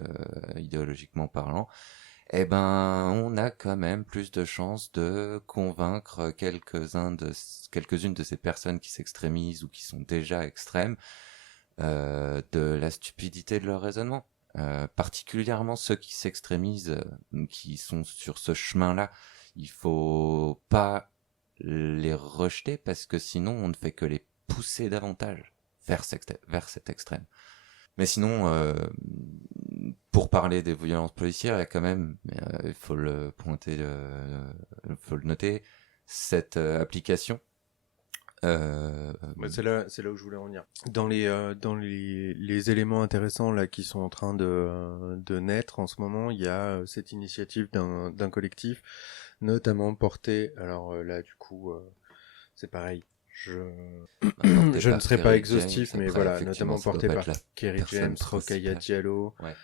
idéologiquement parlant, eh ben, on a quand même plus de chances de convaincre quelques-unes de ces personnes qui s'extrémisent ou qui sont déjà extrêmes de la stupidité de leur raisonnement. Particulièrement ceux qui s'extrémisent, qui sont sur ce chemin-là, il faut pas les rejeter parce que sinon on ne fait que les pousser davantage vers cet extrême. Mais sinon, pour parler des violences policières, il y a quand même, il faut le pointer, il faut le noter, cette application. Euh, Bah, c'est là où je voulais en venir. Dans les éléments intéressants là qui sont en train de naître en ce moment, il y a cette initiative d'un collectif, notamment porté. Alors là, du coup, c'est pareil. Je, Porté je ne par serai pas Kerry James, exhaustif, mais après, voilà, effectivement, notamment ça doit porté pas par être la Kerry James, personne Rokhaya principale. Diallo. Ouais.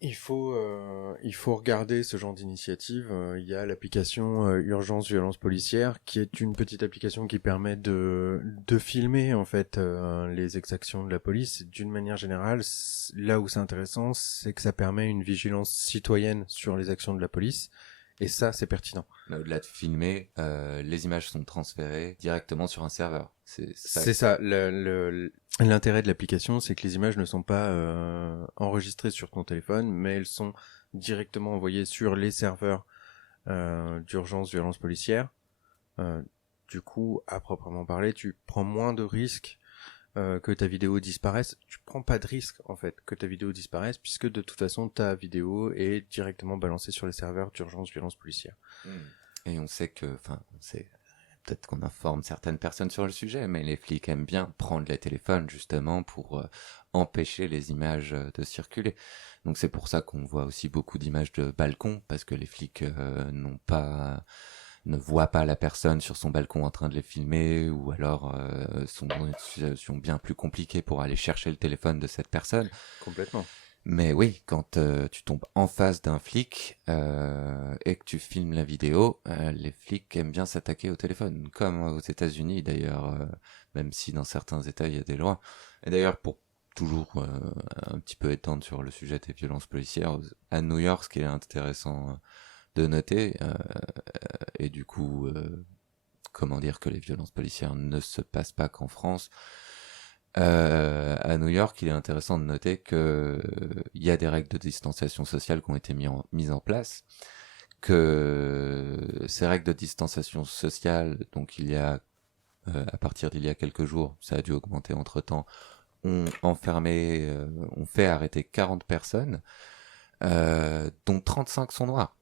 Il faut regarder ce genre d'initiative. Il y a l'application Urgence Violence Policière, qui est une petite application qui permet de filmer en fait les exactions de la police. D'une manière générale, là où c'est intéressant, c'est que ça permet une vigilance citoyenne sur les actions de la police. Et ça, c'est pertinent. Mais au-delà de filmer, les images sont transférées directement sur un serveur. C'est ça. C'est ça. L'intérêt de l'application, c'est que les images ne sont pas enregistrées sur ton téléphone, mais elles sont directement envoyées sur les serveurs d'urgence, violence policière. Euh, du coup, à proprement parler, tu prends moins de risques que ta vidéo disparaisse. Tu prends pas de risque en fait que ta vidéo disparaisse, puisque de toute façon ta vidéo est directement balancée sur les serveurs d'urgence, violence policière. Et on sait que, enfin, on sait, peut-être qu'on informe certaines personnes sur le sujet, mais les flics aiment bien prendre les téléphones justement pour empêcher les images de circuler. Donc c'est pour ça qu'on voit aussi beaucoup d'images de balcons, parce que les flics ne voient pas la personne sur son balcon en train de les filmer, ou alors sont dans une situation bien plus compliquée pour aller chercher le téléphone de cette personne. Complètement. Mais oui, quand tu tombes en face d'un flic et que tu filmes la vidéo, les flics aiment bien s'attaquer au téléphone, comme aux États-Unis d'ailleurs, même si dans certains États il y a des lois. Et d'ailleurs, pour toujours un petit peu étendre sur le sujet des violences policières, à New York, ce qui est intéressant de noter, et du coup, comment dire que les violences policières ne se passent pas qu'en France. À New York, il est intéressant de noter que il y a des règles de distanciation sociale qui ont été mises en place, que ces règles de distanciation sociale, donc il y a à partir d'il y a quelques jours, ça a dû augmenter entre-temps, ont enfermé, ont fait arrêter 40 personnes, dont 35 sont noirs.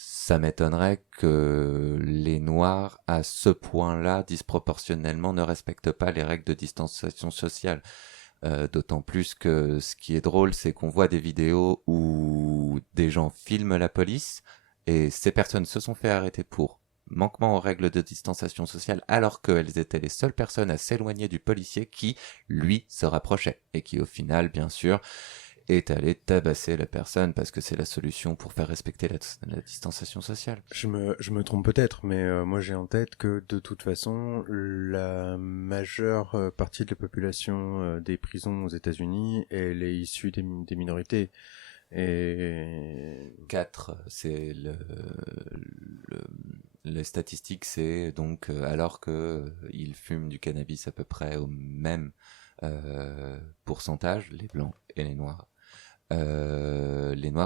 Ça m'étonnerait que les Noirs, à ce point-là, disproportionnellement, ne respectent pas les règles de distanciation sociale. D'autant plus que ce qui est drôle, c'est qu'on voit des vidéos où des gens filment la police et ces personnes se sont fait arrêter pour manquement aux règles de distanciation sociale alors qu'elles étaient les seules personnes à s'éloigner du policier qui, lui, se rapprochait et qui, au final, bien sûr, est allé tabasser la personne parce que c'est la solution pour faire respecter la distanciation sociale. Je me trompe peut-être, mais moi j'ai en tête que de toute façon, la majeure partie de la population des prisons aux États-Unis, elle est issue des minorités. Et 4, c'est les statistiques, c'est donc alors que ils fument du cannabis à peu près au même pourcentage, les blancs et les noirs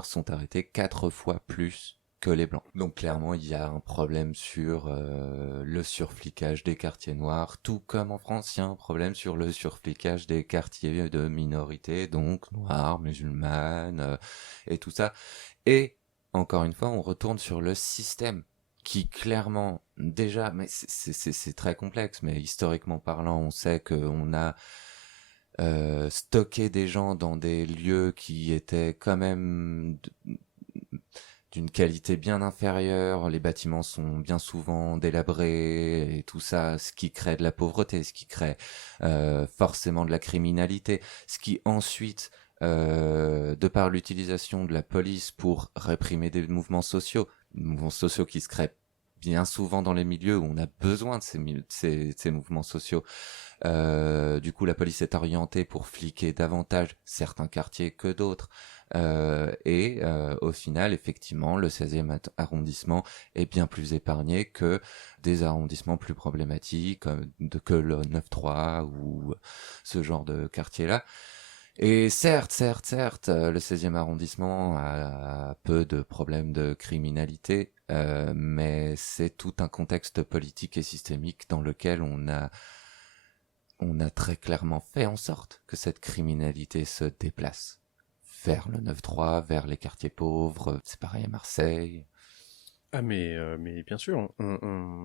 sont arrêtés 4 fois plus que les blancs. Donc clairement, il y a un problème sur le surflicage des quartiers noirs, tout comme en France, il y a un problème sur le surflicage des quartiers de minorités, donc noirs, musulmanes, et tout ça. Et encore une fois, on retourne sur le système qui clairement, déjà, mais c'est très complexe, mais historiquement parlant, on sait qu'on a stocké des gens dans des lieux qui étaient quand même d'une qualité bien inférieure, les bâtiments sont bien souvent délabrés et tout ça, ce qui crée de la pauvreté, ce qui crée forcément de la criminalité, ce qui ensuite, de par l'utilisation de la police pour réprimer des mouvements sociaux qui se créent bien souvent dans les milieux où on a besoin de ces mouvements sociaux. Du coup, la police est orientée pour fliquer davantage certains quartiers que d'autres. Au final, effectivement, le 16e arrondissement est bien plus épargné que des arrondissements plus problématiques que le 9-3 ou ce genre de quartier-là. Et certes, le 16e arrondissement a peu de problèmes de criminalité, mais c'est tout un contexte politique et systémique dans lequel on a très clairement fait en sorte que cette criminalité se déplace vers le 9-3, vers les quartiers pauvres. C'est pareil à Marseille. mais bien sûr,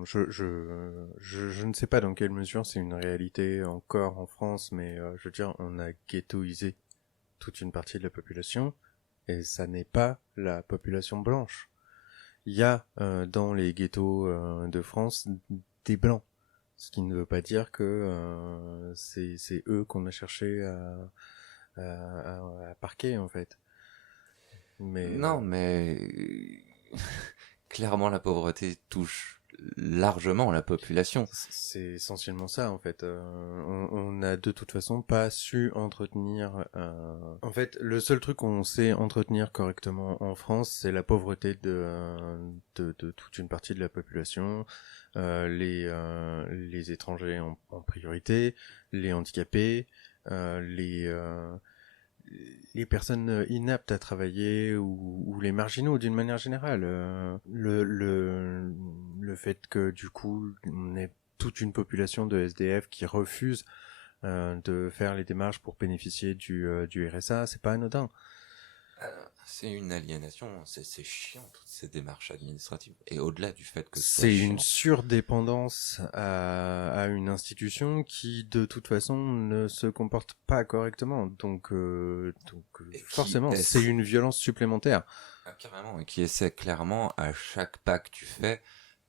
je ne sais pas dans quelle mesure c'est une réalité encore en France, mais je veux dire, on a ghettoisé toute une partie de la population, et ça n'est pas la population blanche. Il y a dans les ghettos de France des blancs, Ce qui ne veut pas dire que c'est eux qu'on a cherché à parquer, en fait. Mais Non, mais clairement, la pauvreté touche largement la population. c'est essentiellement ça, en fait. On a de toute façon pas su entretenir. En fait, le seul truc qu'on sait entretenir correctement en France, c'est la pauvreté de toute une partie de la population, les étrangers en priorité, les handicapés, les personnes inaptes à travailler ou les marginaux d'une manière générale. Le fait que du coup on ait toute une population de SDF qui refuse de faire les démarches pour bénéficier du RSA, c'est pas anodin. C'est une aliénation, c'est chiant toutes ces démarches administratives. Et au-delà du fait que ce soit C'est une chiant, surdépendance à une institution qui de toute façon ne se comporte pas correctement. Donc et qui forcément, c'est essaie une violence supplémentaire. carrément, et qui essaie clairement à chaque pas que tu fais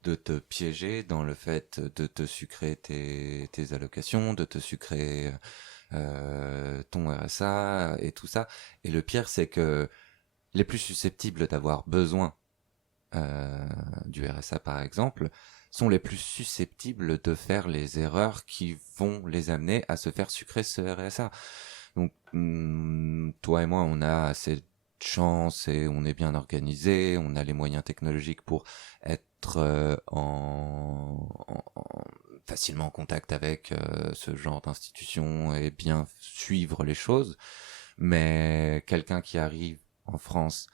de te piéger dans le fait de te sucrer tes allocations, de te sucrer ton RSA et tout ça. Et le pire, c'est que les plus susceptibles d'avoir besoin du RSA, par exemple, sont les plus susceptibles de faire les erreurs qui vont les amener à se faire sucrer ce RSA. Donc, toi et moi, on a assez de chance et on est bien organisé, on a les moyens technologiques pour être facilement en contact avec ce genre d'institution et bien suivre les choses. Mais quelqu'un qui arrive en France,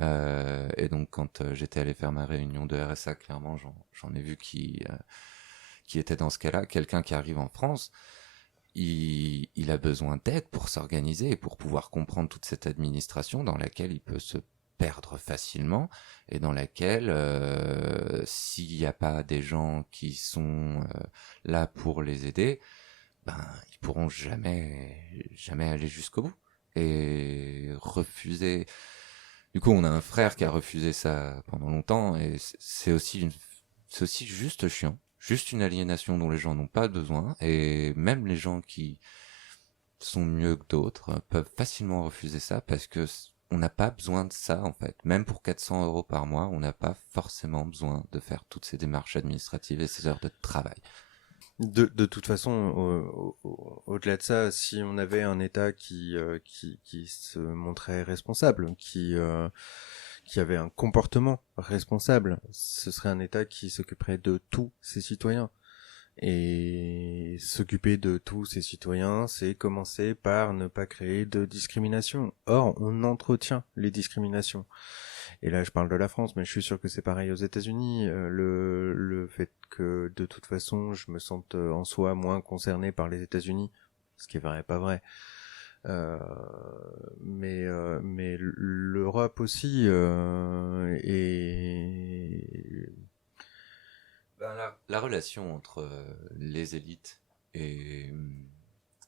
et donc quand j'étais allé faire ma réunion de RSA, clairement j'en ai vu qui était dans ce cas-là, quelqu'un qui arrive en France, il a besoin d'aide pour s'organiser et pour pouvoir comprendre toute cette administration dans laquelle il peut se perdre facilement et dans laquelle s'il n'y a pas des gens qui sont là pour les aider, ben ils pourront jamais aller jusqu'au bout et refuser. Du coup, on a un frère qui a refusé ça pendant longtemps et c'est aussi juste chiant, juste une aliénation dont les gens n'ont pas besoin et même les gens qui sont mieux que d'autres peuvent facilement refuser ça parce que on n'a pas besoin de ça en fait. Même pour 400 € par mois, on n'a pas forcément besoin de faire toutes ces démarches administratives et ces heures de travail. De toute façon, au-delà de ça, si on avait un État qui se montrait responsable, qui avait un comportement responsable, ce serait un État qui s'occuperait de tous ses citoyens. Et s'occuper de tous ses citoyens, c'est commencer par ne pas créer de discrimination. Or, on entretient les discriminations. Et là, je parle de la France, mais je suis sûr que c'est pareil aux États-Unis. Le fait que, de toute façon, je me sente en soi moins concerné par les États-Unis, ce qui est vrai, pas vrai. Euh, mais l'Europe aussi est Ben, la relation entre les élites et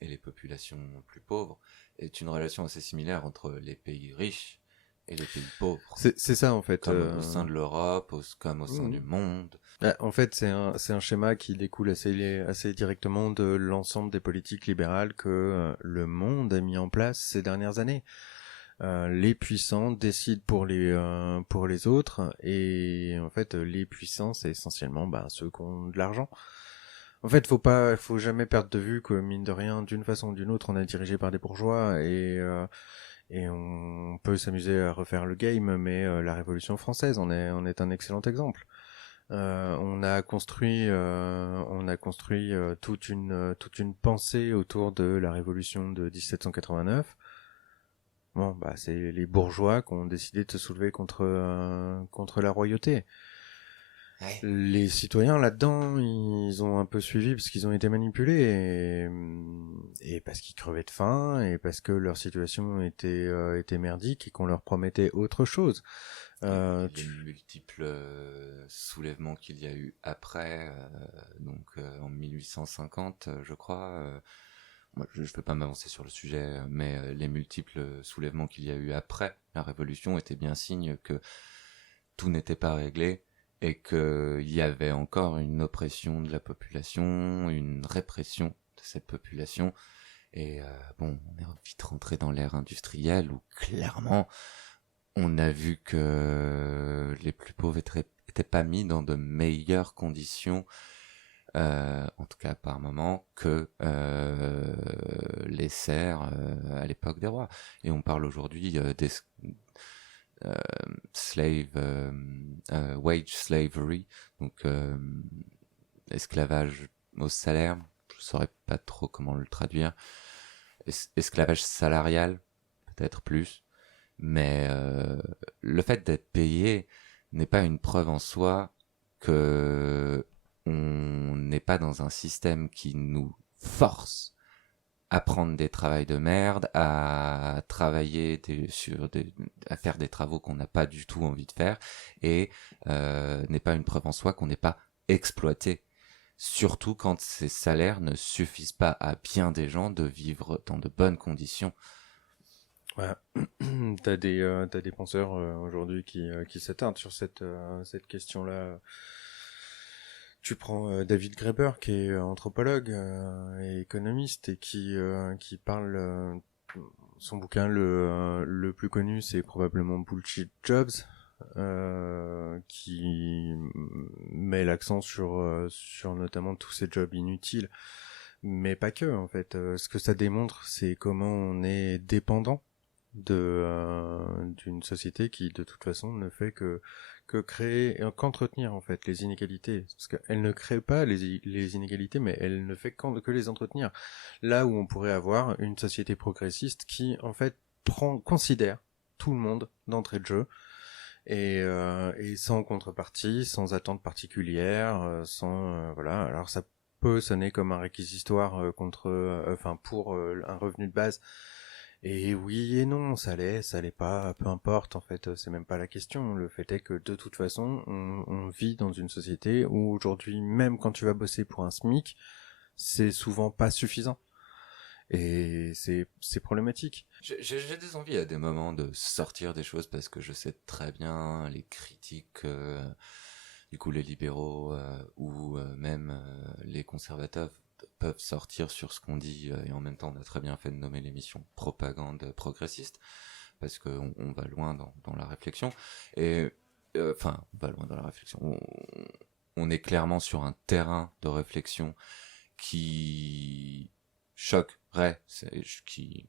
les populations plus pauvres est une relation assez similaire entre les pays riches et les pays pauvres, c'est ça en fait. comme au sein de l'Europe, comme au sein du monde. En fait, c'est un schéma qui découle assez directement de l'ensemble des politiques libérales que le monde a mis en place ces dernières années. Les puissants décident pour les autres et en fait les puissants c'est essentiellement ceux qui ont de l'argent. En fait, faut jamais perdre de vue que mine de rien, d'une façon ou d'une autre, on est dirigé par des bourgeois et on peut s'amuser à refaire le game, mais la Révolution française en est un excellent exemple. On a construit toute une pensée autour de la Révolution de 1789. Bon, c'est les bourgeois qui ont décidé de se soulever contre la royauté. Ouais. Les citoyens là-dedans, ils ont un peu suivi parce qu'ils ont été manipulés et parce qu'ils crevaient de faim et parce que leur situation était merdique et qu'on leur promettait autre chose. Les multiples soulèvements qu'il y a eu après, donc en 1850, je crois. Moi, je ne peux pas m'avancer sur le sujet, mais les multiples soulèvements qu'il y a eu après la Révolution étaient bien signe que tout n'était pas réglé et qu'il y avait encore une oppression de la population, une répression de cette population. Et bon, on est vite rentré dans l'ère industrielle où clairement on a vu que les plus pauvres étaient pas mis dans de meilleures conditions, en tout cas par moment, que les serfs à l'époque des rois. Et on parle aujourd'hui des wage slavery, donc esclavage au salaire. Je saurais pas trop comment le traduire. Esclavage salarial, peut-être plus. Mais le fait d'être payé n'est pas une preuve en soi que on n'est pas dans un système qui nous force à prendre des travails de merde, à travailler à faire des travaux qu'on n'a pas du tout envie de faire, et n'est pas une preuve en soi qu'on n'est pas exploité. Surtout quand ces salaires ne suffisent pas à bien des gens de vivre dans de bonnes conditions. Ouais. T'as des penseurs aujourd'hui qui s'attardent sur cette question-là. Tu prends David Graeber, qui est anthropologue et économiste, et qui parle. Son bouquin le plus connu, c'est probablement Bullshit Jobs, qui met l'accent sur notamment tous ces jobs inutiles, mais pas que en fait. Ce que ça démontre, c'est comment on est dépendant d'une société qui de toute façon ne fait que créer, qu'entretenir en fait les inégalités, parce qu'elle ne crée pas les inégalités, mais elle ne fait que les entretenir. Là où on pourrait avoir une société progressiste qui en fait considère tout le monde d'entrée de jeu, et sans contrepartie, sans attente particulière, sans voilà. Alors ça peut sonner comme un réquisitoire pour un revenu de base. Et oui et non, ça l'est pas, peu importe, en fait, c'est même pas la question. Le fait est que, de toute façon, on vit dans une société où aujourd'hui, même quand tu vas bosser pour un SMIC, c'est souvent pas suffisant. Et c'est problématique. J'ai des envies à des moments de sortir des choses parce que je sais très bien les critiques, du coup les libéraux ou même les conservateurs peuvent sortir sur ce qu'on dit, et en même temps on a très bien fait de nommer l'émission propagande progressiste parce qu'on va loin dans la réflexion, et enfin on va loin dans la réflexion, on est clairement sur un terrain de réflexion qui choquerait, qui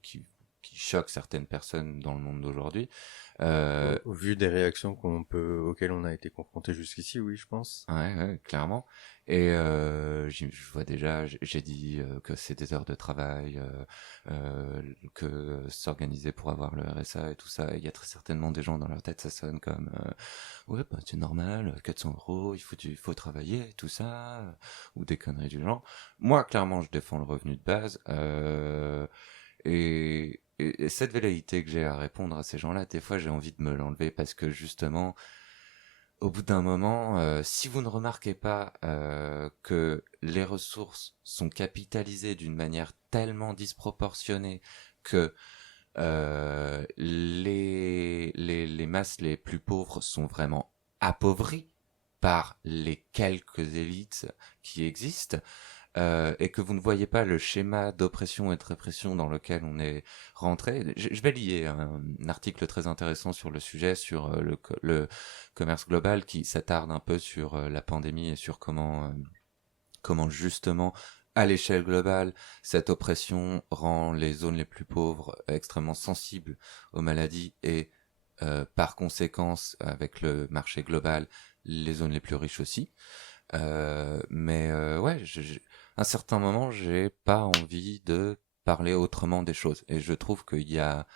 choque certaines personnes dans le monde d'aujourd'hui. Au vu des réactions auxquelles on a été confronté jusqu'ici, oui, je pense. Ouais, clairement. Et je vois déjà, j'ai dit que c'est des heures de travail, que s'organiser pour avoir le RSA et tout ça. Il y a très certainement des gens dans leur tête, ça sonne comme ouais, bah c'est normal, 400 €, il faut travailler, et tout ça, ou des conneries du genre. Moi, clairement, je défends le revenu de base. Et cette velléité que j'ai à répondre à ces gens-là, des fois j'ai envie de me l'enlever parce que justement, au bout d'un moment, si vous ne remarquez pas que les ressources sont capitalisées d'une manière tellement disproportionnée que les masses les plus pauvres sont vraiment appauvries par les quelques élites qui existent, et que vous ne voyez pas le schéma d'oppression et de répression dans lequel on est rentré. Je vais lier un article très intéressant sur le sujet, sur le commerce global, qui s'attarde un peu sur la pandémie et sur comment justement, à l'échelle globale, cette oppression rend les zones les plus pauvres extrêmement sensibles aux maladies et par conséquence, avec le marché global, les zones les plus riches aussi. Ouais, à un certain moment, j'ai pas envie de parler autrement des choses. Et je trouve qu'il y a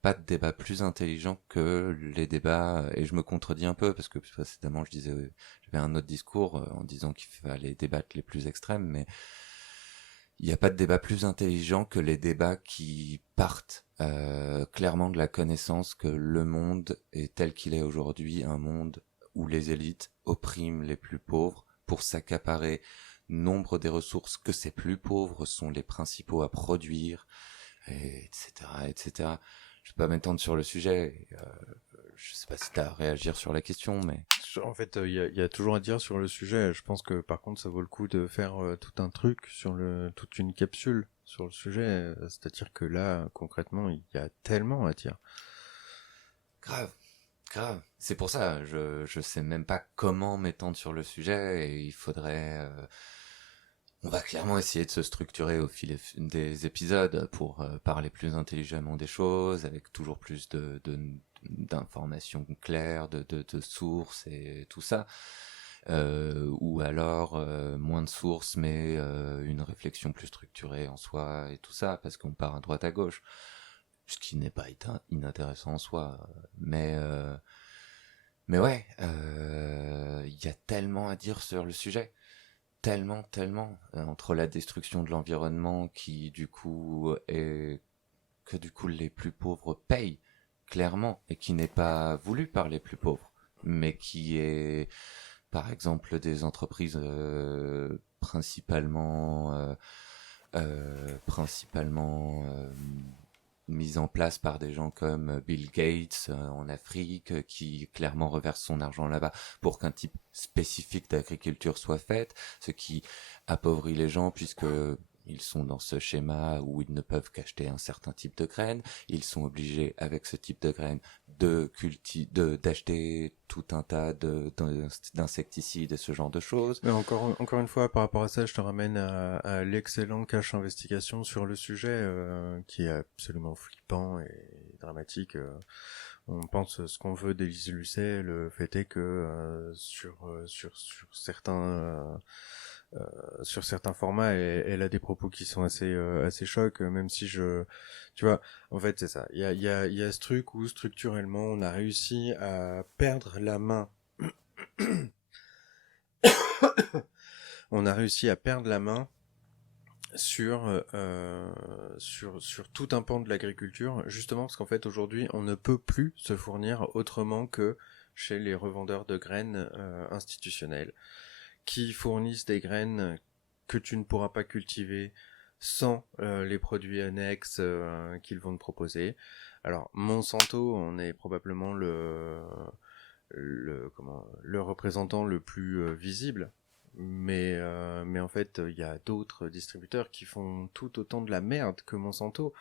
pas de débat plus intelligent que les débats, et je me contredis un peu, parce que précédemment je disais, j'avais un autre discours en disant qu'il fallait débattre les plus extrêmes, mais il n'y a pas de débat plus intelligent que les débats qui partent clairement de la connaissance que le monde est tel qu'il est aujourd'hui, un monde où les élites oppriment les plus pauvres pour s'accaparer nombre des ressources que ces plus pauvres sont les principaux à produire, etc., etc. Je vais pas m'étendre sur le sujet. Je sais pas si t'as à réagir sur la question, mais En fait, il y a toujours à dire sur le sujet. Je pense que par contre, ça vaut le coup de faire tout un truc toute une capsule sur le sujet. C'est-à-dire que là, concrètement, il y a tellement à dire. Grave, grave. C'est pour ça, je sais même pas comment m'étendre sur le sujet et il faudrait... on va clairement essayer de se structurer au fil des épisodes pour parler plus intelligemment des choses, avec toujours plus d'informations claires, de sources et tout ça. Ou alors moins de sources mais une réflexion plus structurée en soi et tout ça, parce qu'on part à droite à gauche, ce qui n'est pas inintéressant en soi. Mais euh, mais ouais, il y a tellement à dire sur le sujet. Tellement, tellement, entre la destruction de l'environnement qui du coup est que du coup les plus pauvres payent clairement et qui n'est pas voulu par les plus pauvres, mais qui est par exemple des entreprises principalement mise en place par des gens comme Bill Gates en Afrique, qui clairement reverse son argent là-bas pour qu'un type spécifique d'agriculture soit faite, ce qui appauvrit les gens puisque ils sont dans ce schéma où ils ne peuvent qu'acheter un certain type de graines, ils sont obligés avec ce type de graines d'acheter tout un tas d'insecticides et ce genre de choses. Mais encore une fois, par rapport à ça, je te ramène à l'excellent cache investigation sur le sujet, qui est absolument flippant et dramatique. On pense ce qu'on veut d'Élise Lucet, le fait est que sur certains formats, elle a des propos qui sont assez chocs, même si tu vois, en fait, c'est ça. Il y a ce truc où structurellement, on a réussi à perdre la main. On a réussi à perdre la main sur tout un pan de l'agriculture, justement parce qu'en fait aujourd'hui on ne peut plus se fournir autrement que chez les revendeurs de graines institutionnels, qui fournissent des graines que tu ne pourras pas cultiver sans les produits annexes qu'ils vont te proposer. Alors Monsanto, on est probablement le représentant le plus visible, mais en fait il y a d'autres distributeurs qui font tout autant de la merde que Monsanto.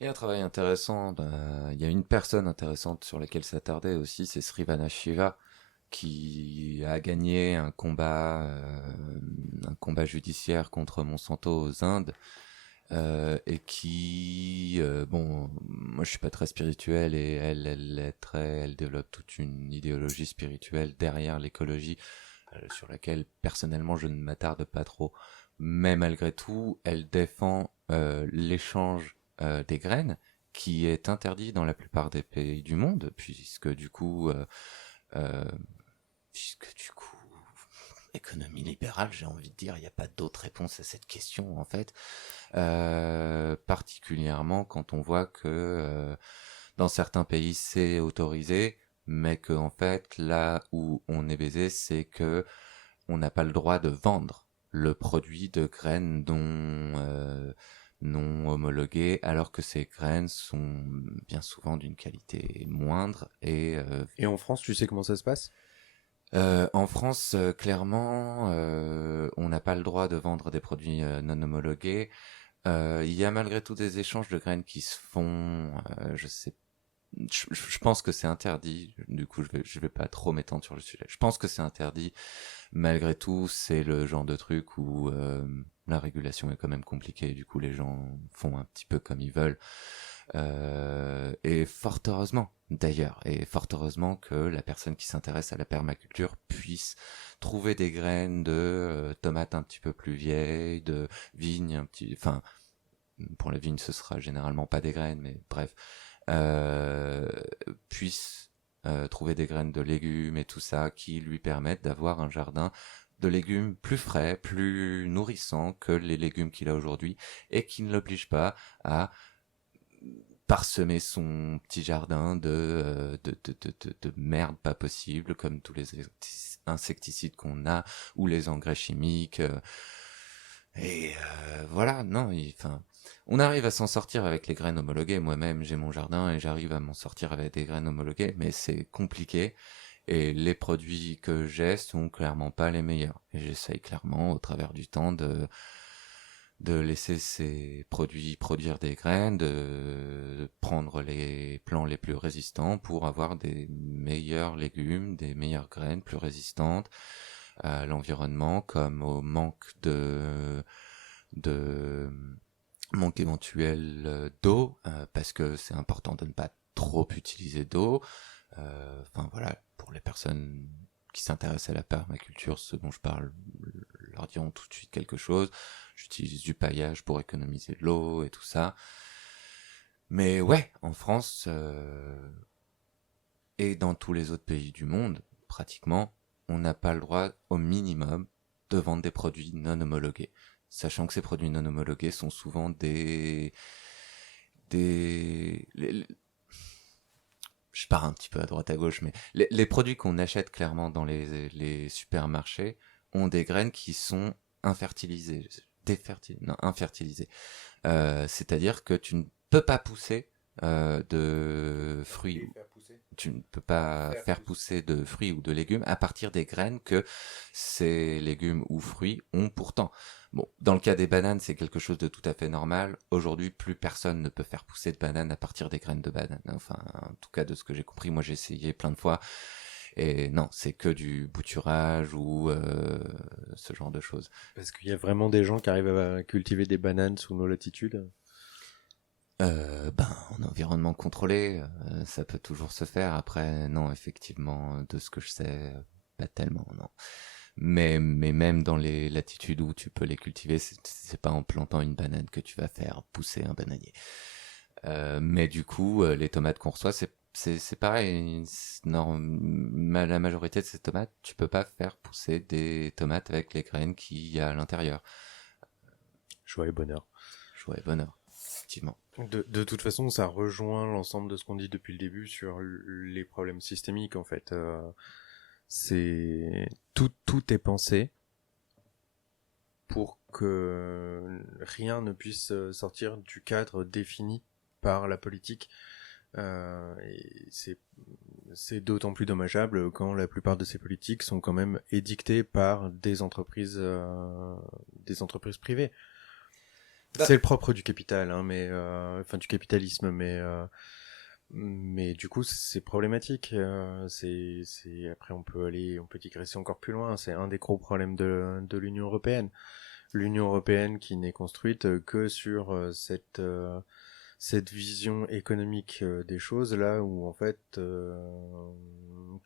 Et un travail intéressant, il y a une personne intéressante sur laquelle s'attarder aussi, c'est Srivana Shiva, qui a gagné un combat judiciaire contre Monsanto aux Indes, et qui, bon, moi je suis pas très spirituel et elle développe toute une idéologie spirituelle derrière l'écologie, sur laquelle personnellement je ne m'attarde pas trop. Mais malgré tout, elle défend l'échange des graines, qui est interdit dans la plupart des pays du monde, euh, puisque du coup, économie libérale, j'ai envie de dire, il n'y a pas d'autre réponse à cette question en fait. Particulièrement quand on voit que dans certains pays c'est autorisé, mais que en fait là où on est baisé, c'est que on n'a pas le droit de vendre le produit de graines non homologuées, alors que ces graines sont bien souvent d'une qualité moindre Et en France, tu sais comment ça se passe? en France, clairement, on n'a pas le droit de vendre des produits non homologués. Il y a malgré tout des échanges de graines qui se font. Je pense que c'est interdit. Du coup, je vais pas trop m'étendre sur le sujet. Je pense que c'est interdit. Malgré tout, c'est le genre de truc où la régulation est quand même compliquée. Du coup, les gens font un petit peu comme ils veulent. Et fort heureusement, d'ailleurs, et fort heureusement que la personne qui s'intéresse à la permaculture puisse trouver des graines de tomates un petit peu plus vieilles, de vignes enfin, pour la vigne, ce sera généralement pas des graines, mais bref, euh, puisse trouver des graines de légumes et tout ça qui lui permettent d'avoir un jardin de légumes plus frais, plus nourrissant que les légumes qu'il a aujourd'hui, et qui ne l'oblige pas à parsemer son petit jardin de merde pas possible, comme tous les insecticides qu'on a, ou les engrais chimiques. Voilà, non, enfin, on arrive à s'en sortir avec les graines homologuées. Moi-même, j'ai mon jardin et j'arrive à m'en sortir avec des graines homologuées, mais c'est compliqué. Et les produits que j'ai sont clairement pas les meilleurs. Et j'essaye clairement, au travers du temps, de laisser ces produits produire des graines, de prendre les plants les plus résistants pour avoir des meilleurs légumes, des meilleures graines plus résistantes à l'environnement, comme au de manque éventuel d'eau, parce que c'est important de ne pas trop utiliser d'eau. Enfin voilà, pour les personnes qui s'intéressent à la permaculture, ce dont je parle leur diront tout de suite quelque chose. J'utilise du paillage pour économiser de l'eau et tout ça. Mais ouais, en France et dans tous les autres pays du monde, pratiquement, on n'a pas le droit au minimum de vendre des produits non homologués. Sachant que ces produits non homologués sont souvent des je pars un petit peu à droite à gauche, mais les produits qu'on achète clairement dans les supermarchés ont des graines qui sont infertilisées, infertilisées. C'est-à-dire que tu ne peux pas pousser de fruits, tu ne peux pas faire pousser de fruits ou de légumes à partir des graines que ces légumes ou fruits ont pourtant. Bon, dans le cas des bananes, c'est quelque chose de tout à fait normal. Aujourd'hui, plus personne ne peut faire pousser de bananes à partir des graines de bananes. Enfin, en tout cas, de ce que j'ai compris, moi j'ai essayé plein de fois. Et non, c'est que du bouturage ou ce genre de choses. Parce qu'il y a vraiment des gens qui arrivent à cultiver des bananes sous nos latitudes. En environnement contrôlé, ça peut toujours se faire. Après, non, effectivement, de ce que je sais, pas tellement, non. Mais même dans les latitudes où tu peux les cultiver, c'est pas en plantant une banane que tu vas faire pousser un bananier. Mais du coup, les tomates qu'on reçoit, c'est pareil. La majorité de ces tomates, tu peux pas faire pousser des tomates avec les graines qu'il y a à l'intérieur. Joie et bonheur. Joie et bonheur, effectivement. De toute façon, ça rejoint l'ensemble de ce qu'on dit depuis le début sur les problèmes systémiques, en fait. Tout est pensé pour que rien ne puisse sortir du cadre défini par la politique. Et c'est d'autant plus dommageable quand la plupart de ces politiques sont quand même édictées par des entreprises privées. C'est le propre du capital, hein, enfin du capitalisme, mais du coup c'est problématique. Après on peut digresser encore plus loin. C'est un des gros problèmes de l'Union européenne. L'Union européenne qui n'est construite que sur cette vision économique des choses, là où en fait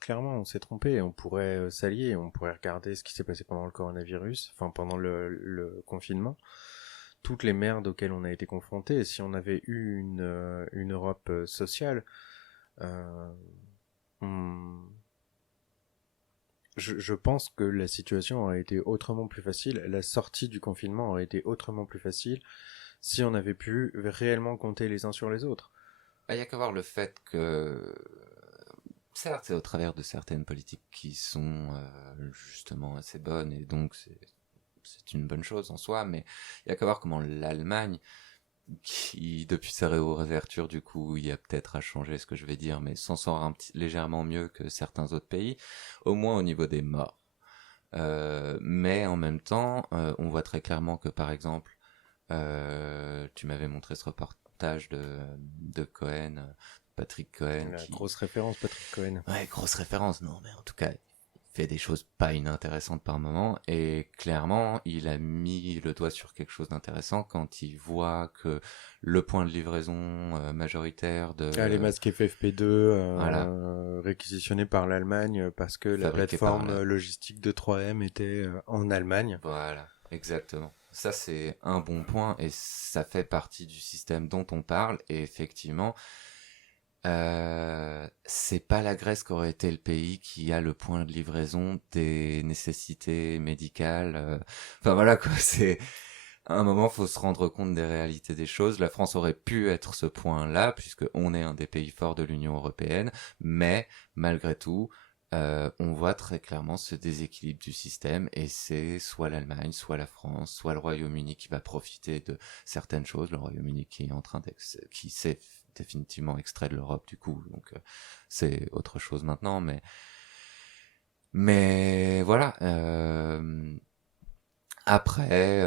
clairement on s'est trompé. On pourrait s'allier, on pourrait regarder ce qui s'est passé pendant le coronavirus, enfin pendant le confinement, toutes les merdes auxquelles on a été confrontés. Et si on avait eu une Europe sociale, je pense que la situation aurait été autrement plus facile, la sortie du confinement aurait été autrement plus facile si on avait pu réellement compter les uns sur les autres. Il y a qu'à voir le fait que, certes, c'est au travers de certaines politiques qui sont justement assez bonnes, et donc c'est une bonne chose en soi, mais il y a qu'à voir comment l'Allemagne, qui depuis sa réouverture du coup il y a peut-être à changer ce que je vais dire, mais s'en sort légèrement mieux que certains autres pays, au moins au niveau des morts. Mais en même temps, on voit très clairement que par exemple, tu m'avais montré ce reportage de Cohen, Patrick Cohen. Grosse référence, Patrick Cohen. Ouais, grosse référence, non, mais en tout cas, fait des choses pas inintéressantes par moment, et clairement il a mis le doigt sur quelque chose d'intéressant quand il voit que le point de livraison majoritaire de les masques FFP2 voilà, réquisitionnés par l'Allemagne parce que la plateforme logistique de 3M était en Allemagne. Voilà, exactement. Ça c'est un bon point, et ça fait partie du système dont on parle, et effectivement c'est pas la Grèce qui aurait été le pays qui a le point de livraison des nécessités médicales. Enfin voilà quoi, c'est à un moment faut se rendre compte des réalités des choses. La France aurait pu être ce point-là puisque on est un des pays forts de l'Union européenne, mais malgré tout, on voit très clairement ce déséquilibre du système, et c'est soit l'Allemagne, soit la France, soit le Royaume-Uni qui va profiter de certaines choses. Le Royaume-Uni qui est en train qui s'est définitivement extrait de l'Europe du coup, donc c'est autre chose maintenant, mais Mais voilà. Après,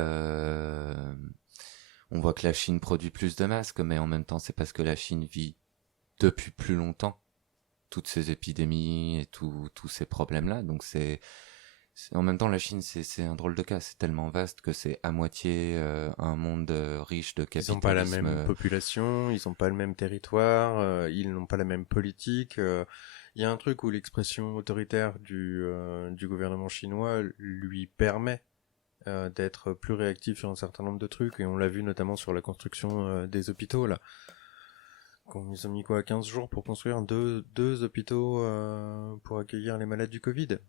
on voit que la Chine produit plus de masques, mais en même temps, c'est parce que la Chine vit depuis plus longtemps toutes ces épidémies et tous ces problèmes-là. Donc en même temps, la Chine, c'est un drôle de cas. C'est tellement vaste que c'est à moitié un monde riche de Ils n'ont pas la capitalisme. même population, ils n'ont pas le même territoire, ils n'ont pas la même politique. Il y a un truc où l'expression autoritaire du gouvernement chinois lui permet d'être plus réactif sur un certain nombre de trucs, et on l'a vu notamment sur la construction des hôpitaux, là. Ils ont mis quoi, 15 jours pour construire deux hôpitaux pour accueillir les malades du Covid.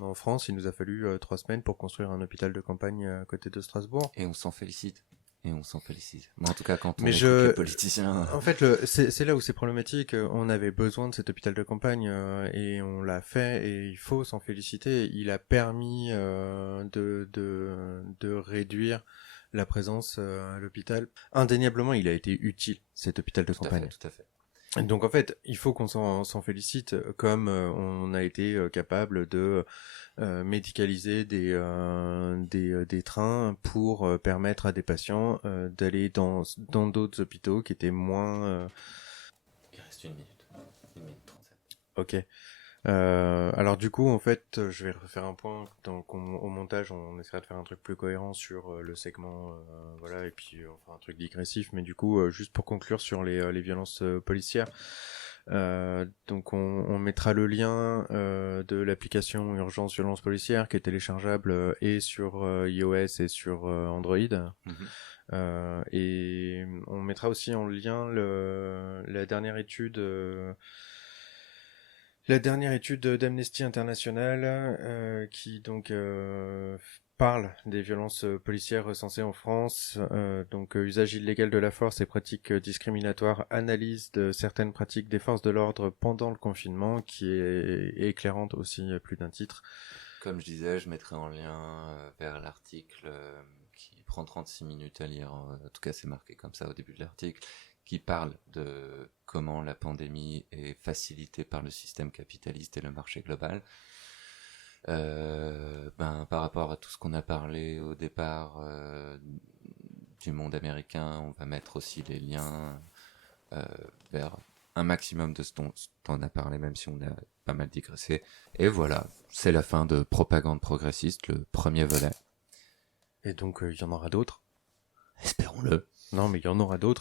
En France, il nous a fallu 3 semaines pour construire un hôpital de campagne à côté de Strasbourg. Et on s'en félicite. Mais en tout cas, quand on Mais écoute les politiciens... En fait, c'est là où c'est problématique. On avait besoin de cet hôpital de campagne et on l'a fait, et il faut s'en féliciter. Il a permis de réduire la présence à l'hôpital. Indéniablement, il a été utile, cet hôpital de campagne. Tout à fait. Donc en fait, il faut qu'on s'en félicite, comme on a été capable de médicaliser des trains pour permettre à des patients d'aller dans d'autres hôpitaux qui étaient moins... Il reste 1 minute. 1 minute 37. Ok. Alors du coup, en fait, je vais refaire un point. Donc au montage, on essaiera de faire un truc plus cohérent sur le segment, voilà, et puis on fera un truc digressif. Mais du coup, juste pour conclure sur les violences policières, donc on mettra le lien de l'application Urgence Violence Policière qui est téléchargeable et sur iOS et sur Android. Et on mettra aussi en lien la dernière étude. La dernière étude d'Amnesty International qui donc parle des violences policières recensées en France, donc usage illégal de la force et pratiques discriminatoires, analyse de certaines pratiques des forces de l'ordre pendant le confinement, qui est éclairante aussi à plus d'un titre. Comme je disais, je mettrai en lien vers l'article qui prend 36 minutes à lire, en tout cas c'est marqué comme ça au début de l'article, qui parle de comment la pandémie est facilitée par le système capitaliste et le marché global. Par rapport à tout ce qu'on a parlé au départ du monde américain, on va mettre aussi les liens vers un maximum de ce dont on a parlé, même si on a pas mal digressé. Et voilà, c'est la fin de Propagande progressiste, le premier volet. Et donc il y en aura d'autres. Espérons-le. Non, mais il y en aura d'autres.